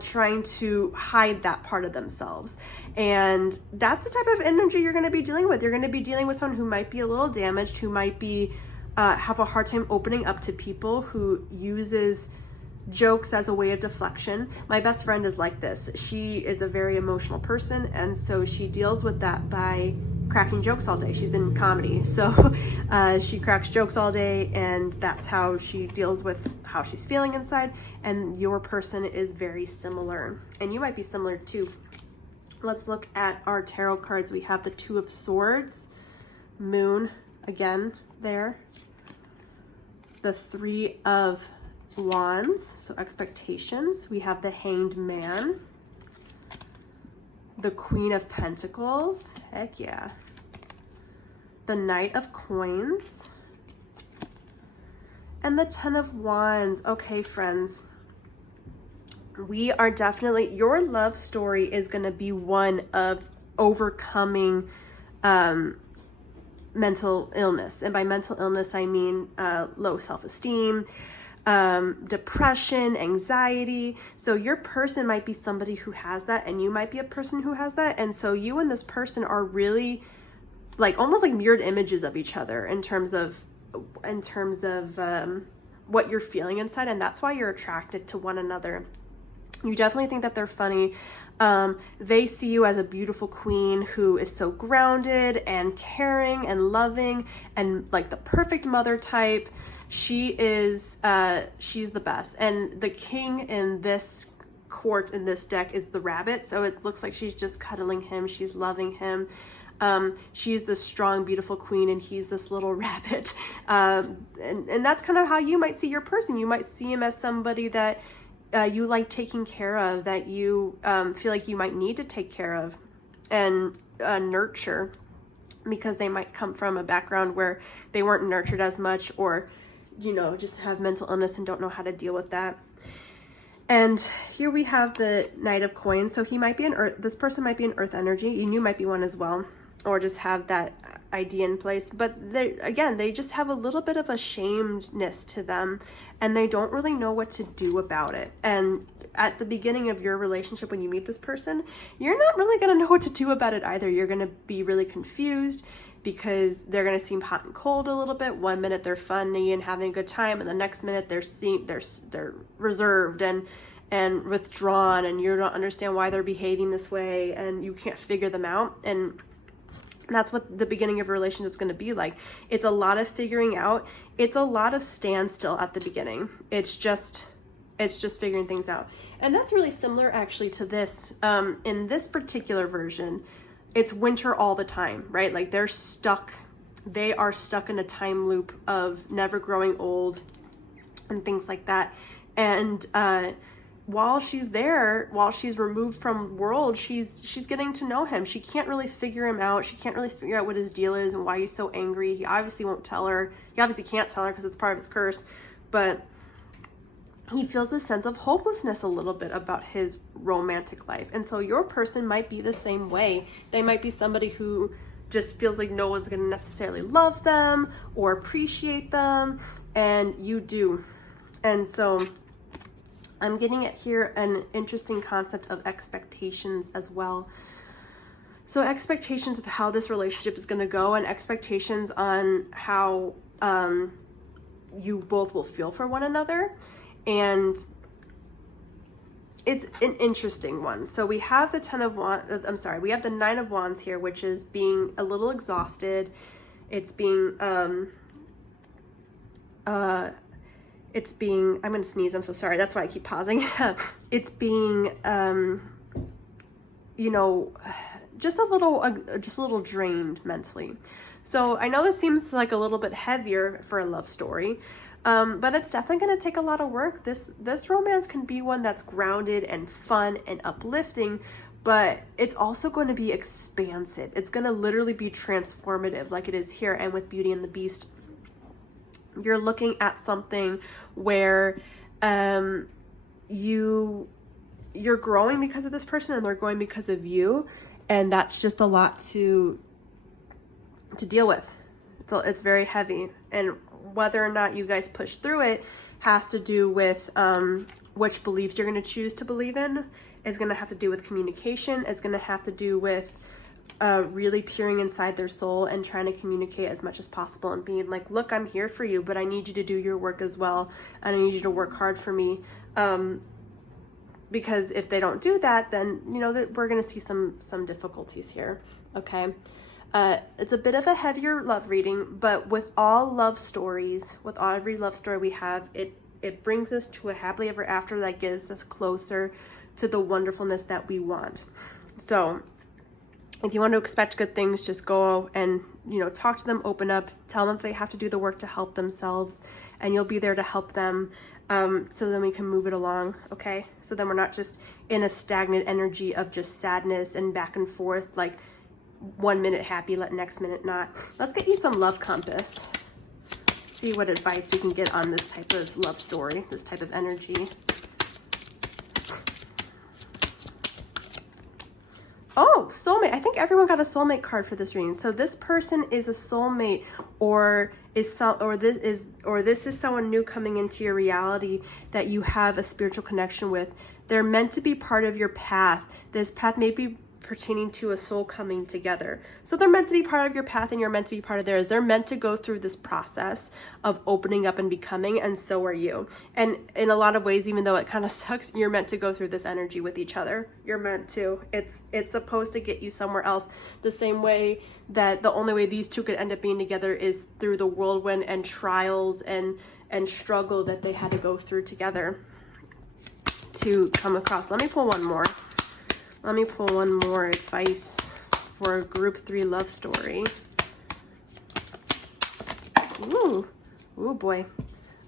trying to hide that part of themselves. And that's the type of energy you're going to be dealing with. You're going to be dealing with someone who might be a little damaged, who might be have a hard time opening up to people, who uses jokes as a way of deflection. My best friend is like this. She is a very emotional person, and so she deals with that by cracking jokes all day. She's in comedy, so she cracks jokes all day, and that's how she deals with how she's feeling inside. And your person is very similar, and you might be similar too. Let's look at our tarot cards. We have the Two of Swords, Moon again there, the Three of Wands, so expectations. We have the Hanged Man, the Queen of Pentacles, heck yeah, the Knight of Coins, and the Ten of Wands. Okay, friends, we are definitely, your love story is going to be one of overcoming mental illness. And by mental illness, I mean low self-esteem, depression, anxiety. So your person might be somebody who has that, and you might be a person who has that. And so you and this person are really like almost like mirrored images of each other in terms of what you're feeling inside. And that's why you're attracted to one another. You definitely think that they're funny. They see you as a beautiful queen who is so grounded and caring and loving and like the perfect mother type. She's the best. And the king in this court, in this deck, is the rabbit. So it looks like she's just cuddling him. She's loving him. She's this strong, beautiful queen, and he's this little rabbit. And that's kind of how you might see your person. You might see him as somebody that you like taking care of, that you feel like you might need to take care of and nurture, because they might come from a background where they weren't nurtured as much, or, you know, just have mental illness and don't know how to deal with that. And here we have the Knight of Coins. So he might be this person might be an earth energy, and you might be one as well, or just have that idea in place. But they just have a little bit of a shamedness to them, and they don't really know what to do about it. And at the beginning of your relationship, when you meet this person, you're not really going to know what to do about it either. You're going to be really confused, because they're going to seem hot and cold a little bit. One minute they're funny and having a good time, and the next minute they're reserved and withdrawn, and you don't understand why they're behaving this way, and you can't figure them out. And that's what the beginning of a relationship is going to be like. It's a lot of figuring out. It's a lot of standstill at the beginning. It's just figuring things out. And that's really similar actually to this. In this particular version, it's winter all the time, right? Like they are stuck in a time loop of never growing old and things like that. And while she's there, while she's removed from world, she's getting to know him. She can't really figure him out. She can't really figure out what his deal is and why he's so angry. He obviously won't tell her. He obviously can't tell her because it's part of his curse. But he feels a sense of hopelessness a little bit about his romantic life. And so your person might be the same way. They might be somebody who just feels like no one's going to necessarily love them or appreciate them, and you do. And so I'm getting at here an interesting concept of expectations as well. So expectations of how this relationship is going to go, and expectations on how you both will feel for one another. And it's an interesting one. So we have the we have the Nine of Wands here, which is being a little exhausted. It's being, I'm going to sneeze. I'm so sorry. That's why I keep pausing. It's being, just a little drained mentally. So I know this seems like a little bit heavier for a love story, but it's definitely going to take a lot of work. This romance can be one that's grounded and fun and uplifting, but it's also going to be expansive. It's going to literally be transformative, like it is here. And with Beauty and the Beast, you're looking at something where you're growing because of this person, and they're growing because of you, and that's just a lot to deal with. It's very heavy, and whether or not you guys push through it has to do with which beliefs you're going to choose to believe in. It's going to have to do with communication. It's going to have to do with really peering inside their soul and trying to communicate as much as possible and being like, look, I'm here for you, but I need you to do your work as well. And I need you to work hard for me. Because if they don't do that, then, you know, that we're going to see some difficulties here. Okay. It's a bit of a heavier love reading, but with all love stories, with every love story we have, it brings us to a happily ever after that gets us closer to the wonderfulness that we want. So if you want to expect good things, just go and, you know, talk to them, open up, tell them they have to do the work to help themselves, and you'll be there to help them. So then we can move it along. Okay. So then we're not just in a stagnant energy of just sadness and back and forth, like 1 minute happy, next minute not. Let's get you some love compass. See what advice we can get on this type of love story, this type of energy. Oh, soulmate. I think everyone got a soulmate card for this reading. So this person is a soulmate, or this is someone new coming into your reality that you have a spiritual connection with. They're meant to be part of your path. This path may be pertaining to a soul coming together. So they're meant to be part of your path and you're meant to be part of theirs. They're meant to go through this process of opening up and becoming, and so are you. And in a lot of ways, even though it kind of sucks, you're meant to go through this energy with each other. You're meant to. It's supposed to get you somewhere else. The same way that the only way these two could end up being together is through the whirlwind and trials and struggle that they had to go through together to come across. Let me pull one more. Let me pull one more advice for a group 3 love story. Ooh boy.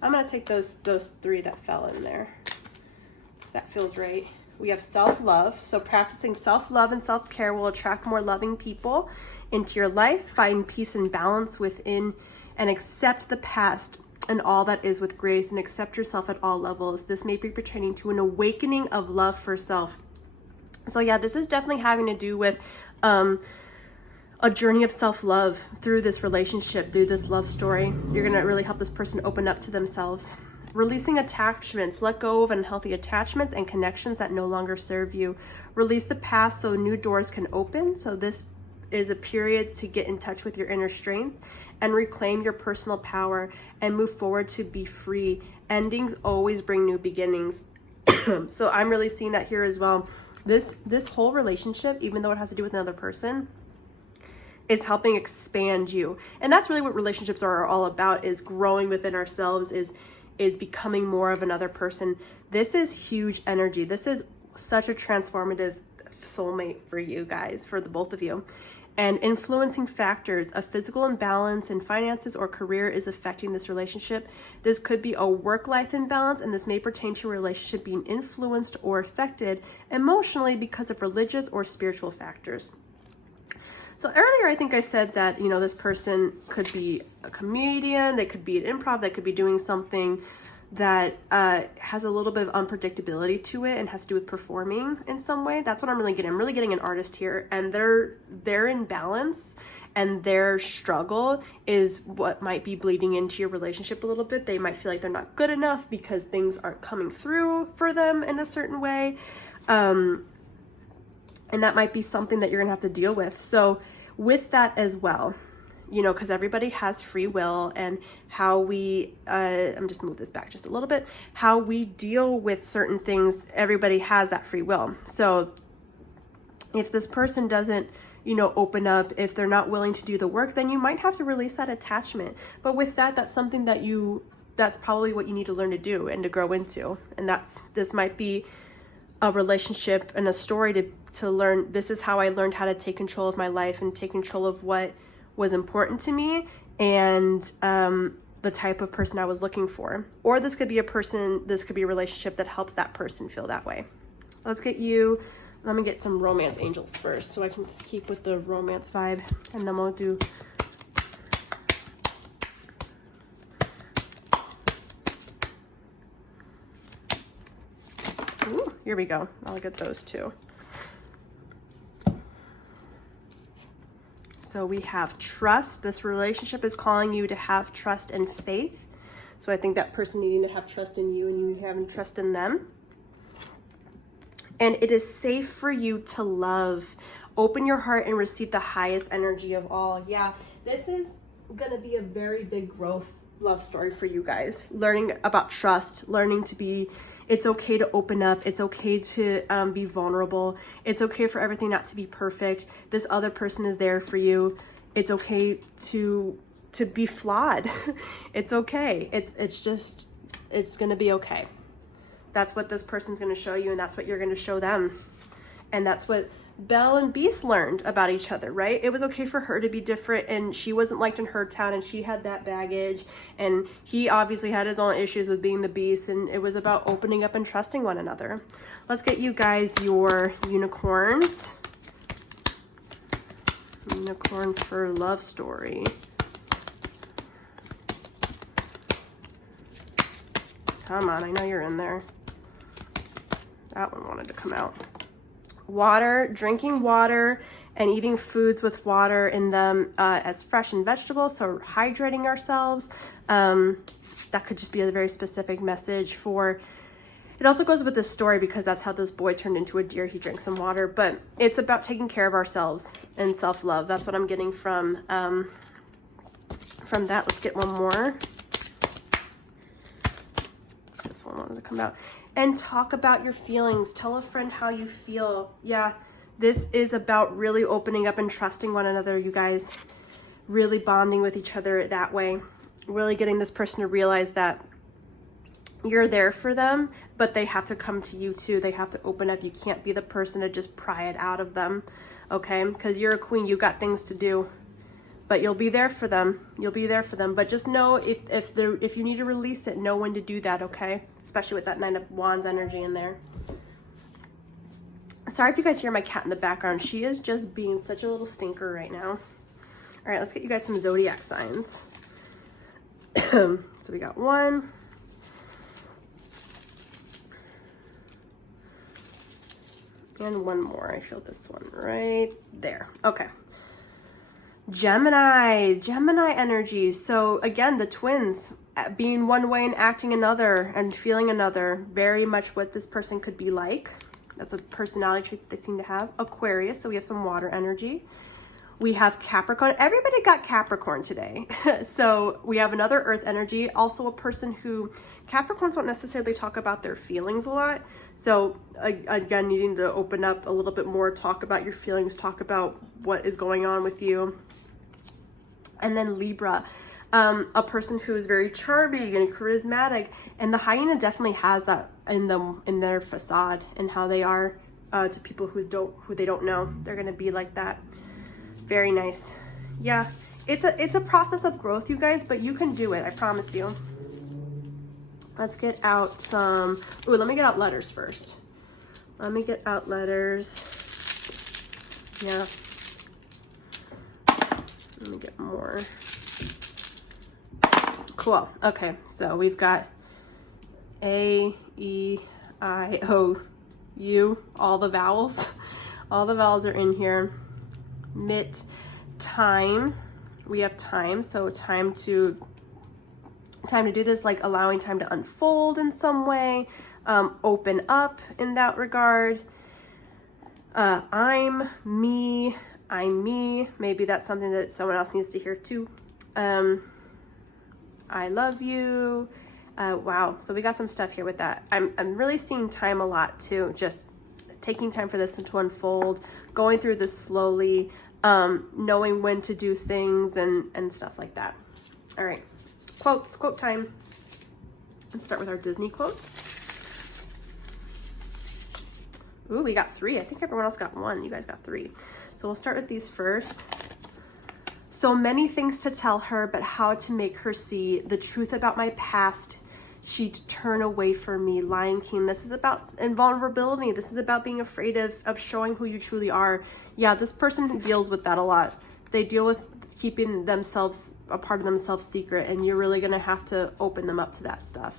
I'm going to take those 3 that fell in there. That feels right. We have self-love. So practicing self-love and self-care will attract more loving people into your life. Find peace and balance within and accept the past and all that is with grace, and accept yourself at all levels. This may be pertaining to an awakening of love for self. So yeah, this is definitely having to do with a journey of self-love through this relationship, through this love story. You're going to really help this person open up to themselves. Releasing attachments. Let go of unhealthy attachments and connections that no longer serve you. Release the past so new doors can open. So this is a period to get in touch with your inner strength and reclaim your personal power and move forward to be free. Endings always bring new beginnings. So I'm really seeing that here as well. This whole relationship, even though it has to do with another person, is helping expand you. And that's really what relationships are all about, is growing within ourselves, is becoming more of another person. This is huge energy. This is such a transformative soulmate for you guys, for the both of you. And influencing factors. A physical imbalance in finances or career is affecting this relationship. This could be a work-life imbalance, and this may pertain to a relationship being influenced or affected emotionally because of religious or spiritual factors. So earlier, I think I said that, you know, this person could be a comedian, they could be an improv, they could be doing something that has a little bit of unpredictability to it and has to do with performing in some way. That's what I'm really getting. I'm really getting an artist here, and their imbalance and their struggle is what might be bleeding into your relationship a little bit. They might feel like they're not good enough because things aren't coming through for them in a certain way. And that might be something that you're gonna have to deal with. So with that as well, you know, because everybody has free will, and how we, I'm just move this back just a little bit, how we deal with certain things, everybody has that free will. So if this person doesn't, you know, open up, if they're not willing to do the work, then you might have to release that attachment. But with that, that's something that that's probably what you need to learn to do and to grow into. And this might be a relationship and a story to learn. This is how I learned how to take control of my life and take control of what was important to me, and the type of person I was looking for. Or this could be a relationship that helps that person feel that way. Let me get some romance angels first so I can keep with the romance vibe, and then we'll do here we go. I'll get those two. So we have trust. This relationship is calling you to have trust and faith. So I think that person needing to have trust in you and you having trust in them. And it is safe for you to love. Open your heart and receive the highest energy of all. Yeah, this is gonna be a very big growth love story for you guys. Learning about trust, learning to be, it's okay to open up. It's okay to be vulnerable. It's okay for everything not to be perfect. This other person is there for you. It's okay to be flawed. It's okay. It's gonna be okay. That's what this person's gonna show you, and that's what you're gonna show them. And that's what Belle and Beast learned about each other, right? It was okay for her to be different, and she wasn't liked in her town, and she had that baggage, and he obviously had his own issues with being the Beast, and it was about opening up and trusting one another. Let's get you guys your unicorns. Unicorn for love story. Come on, I know you're in there. That one wanted to come out. Water, drinking water and eating foods with water in them as fresh and vegetables, so hydrating ourselves. That could just be a very specific message for, it also goes with this story because that's how this boy turned into a deer. He drank some water, but it's about taking care of ourselves and self-love. That's what I'm getting from that. Let's get one more. This one wanted to come out. And talk about your feelings. Tell a friend how you feel. Yeah, this is about really opening up and trusting one another, you guys. Really bonding with each other that way. Really getting this person to realize that you're there for them, but they have to come to you too. They have to open up. You can't be the person to just pry it out of them, okay? Because you're a queen, you got things to do. But you'll be there for them. You'll be there for them. But just know if you need to release it, know when to do that, okay? Especially with that 9 of Wands energy in there. Sorry if you guys hear my cat in the background. She is just being such a little stinker right now. All right, let's get you guys some zodiac signs. So we got 1. And 1 more. I feel this one right there. Okay. Gemini energy. So again, the twins, being one way and acting another and feeling another, very much what this person could be like. That's a personality trait that they seem to have. Aquarius, so we have some water energy. We have Capricorn. Everybody got Capricorn today. So we have another earth energy, also a person who, Capricorns don't necessarily talk about their feelings a lot. So again, needing to open up a little bit more, talk about your feelings, talk about what is going on with you. And then Libra, a person who is very charming and charismatic, and the hyena definitely has that in them, in their facade and how they are to people who they don't know. They're gonna be like that. Very nice. Yeah, it's a process of growth, you guys, but you can do it. I promise you. Let's get out some. Ooh, let me get out letters first. Let me get out letters. Yeah. Let me get more. Cool. Okay, so we've got A, E, I, O, U, all the vowels. All the vowels are in here. Mit, time. We have time, so time to do this, like allowing time to unfold in some way, open up in that regard. I'm me. Maybe that's something that someone else needs to hear too. I love you. Wow, so we got some stuff here with that. I'm really seeing time a lot too, just taking time for this to unfold, going through this slowly, knowing when to do things and stuff like that. All right, quote time. Let's start with our Disney quotes. Ooh, we got 3. I think everyone else got 1. You guys got 3. So we'll start with these first. So many things to tell her, but how to make her see the truth about my past. She'd turn away from me. Lion King. This is about invulnerability. This is about being afraid of showing who you truly are. Yeah, this person deals with that a lot. They deal with keeping themselves, a part of themselves secret, and you're really going to have to open them up to that stuff.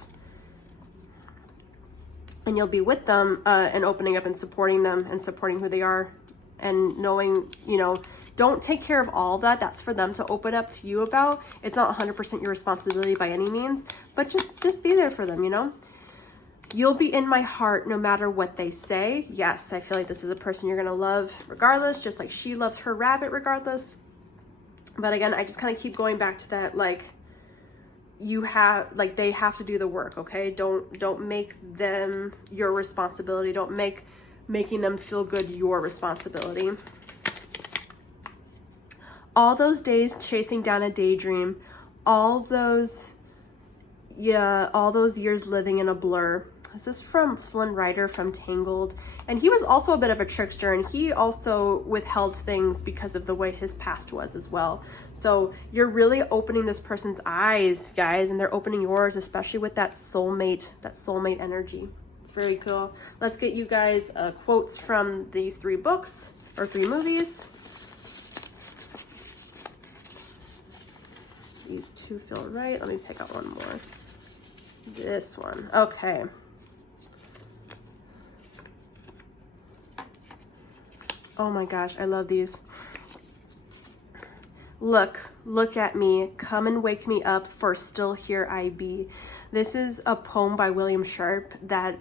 And you'll be with them and opening up and supporting them and supporting who they are and knowing, you know, don't take care of all of that. That's for them to open up to you about. It's not 100% your responsibility by any means, but just be there for them, you know? You'll be in my heart no matter what they say. Yes, I feel like this is a person you're gonna love regardless, just like she loves her rabbit regardless. But again, I just kind of keep going back to that, like, they have to do the work, okay? Don't make them your responsibility. Don't making them feel good your responsibility. All those days chasing down a daydream, all those years living in a blur. This is from Flynn Rider from Tangled. And he was also a bit of a trickster, and he also withheld things because of the way his past was as well. So you're really opening this person's eyes, guys, and they're opening yours, especially with that soulmate energy. It's very cool. Let's get you guys quotes from these 3 books or 3 movies. These 2 feel right. Let me pick out one more. This one. Okay. Oh my gosh, I love these. Look at me, come and wake me up, for still here I be. This is a poem by William Sharp that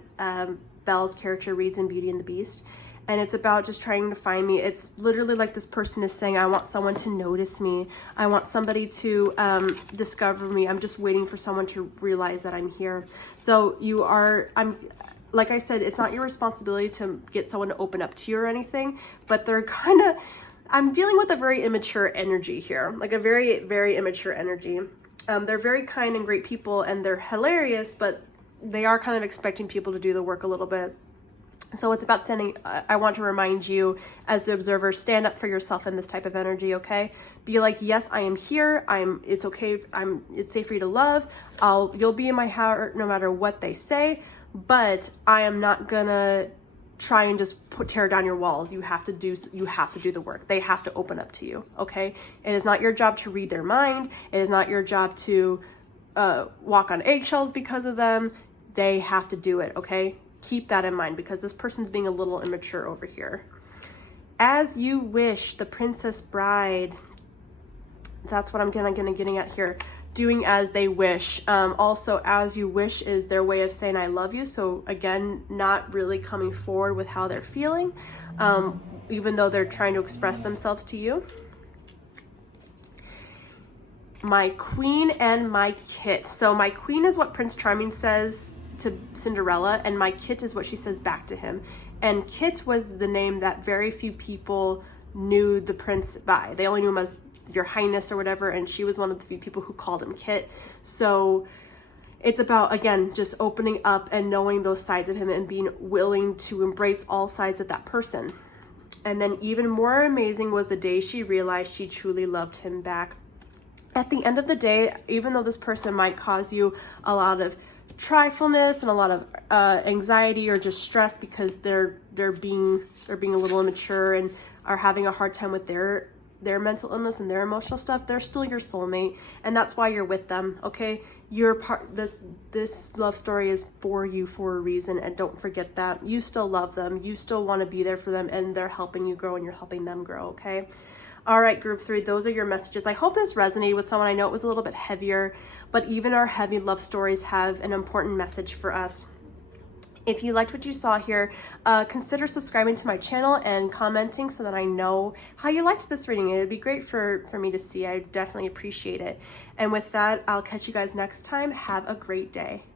Belle's character reads in Beauty and the Beast. And it's about just trying to find me. It's literally like this person is saying, I want someone to notice me. I want somebody to discover me. I'm just waiting for someone to realize that I'm here. So like I said, it's not your responsibility to get someone to open up to you or anything, but I'm dealing with a very immature energy here, like a very, very immature energy. They're very kind and great people, and they're hilarious, but they are kind of expecting people to do the work a little bit. So it's about I want to remind you as the observer, stand up for yourself in this type of energy, okay? Be like, yes, I am here. It's okay. It's safe for you to love. You'll be in my heart no matter what they say, but I am not gonna try and just tear down your walls. You have to do the work. They have to open up to you, okay? It is not your job to read their mind. It is not your job to walk on eggshells because of them. They have to do it, okay? Keep that in mind, because this person's being a little immature over here. As you wish, the Princess Bride. That's what I'm getting at here. Doing as they wish. Also, as you wish is their way of saying I love you. So again, not really coming forward with how they're feeling, even though they're trying to express themselves to you. My queen and my kit. So my queen is what Prince Charming says to Cinderella, and my kit is what she says back to him. And Kit was the name that very few people knew the prince by. They only knew him as Your Highness or whatever, and she was one of the few people who called him Kit. So it's about, again, just opening up and knowing those sides of him and being willing to embrace all sides of that person. And then even more amazing was the day she realized she truly loved him back. At the end of the day, even though this person might cause you a lot of trifleness and a lot of anxiety or just stress because they're being a little immature and are having a hard time with their mental illness and their emotional stuff, they're still your soulmate, and that's why you're with them, okay? You're part. This love story is for you for a reason, and don't forget that. You still love them, you still want to be there for them, and they're helping you grow and you're helping them grow, okay? All right, group 3, those are your messages. I hope this resonated with someone. I know it was a little bit heavier, but even our heavy love stories have an important message for us. If you liked what you saw here, consider subscribing to my channel and commenting so that I know how you liked this reading. It would be great for me to see. I definitely appreciate it. And with that, I'll catch you guys next time. Have a great day.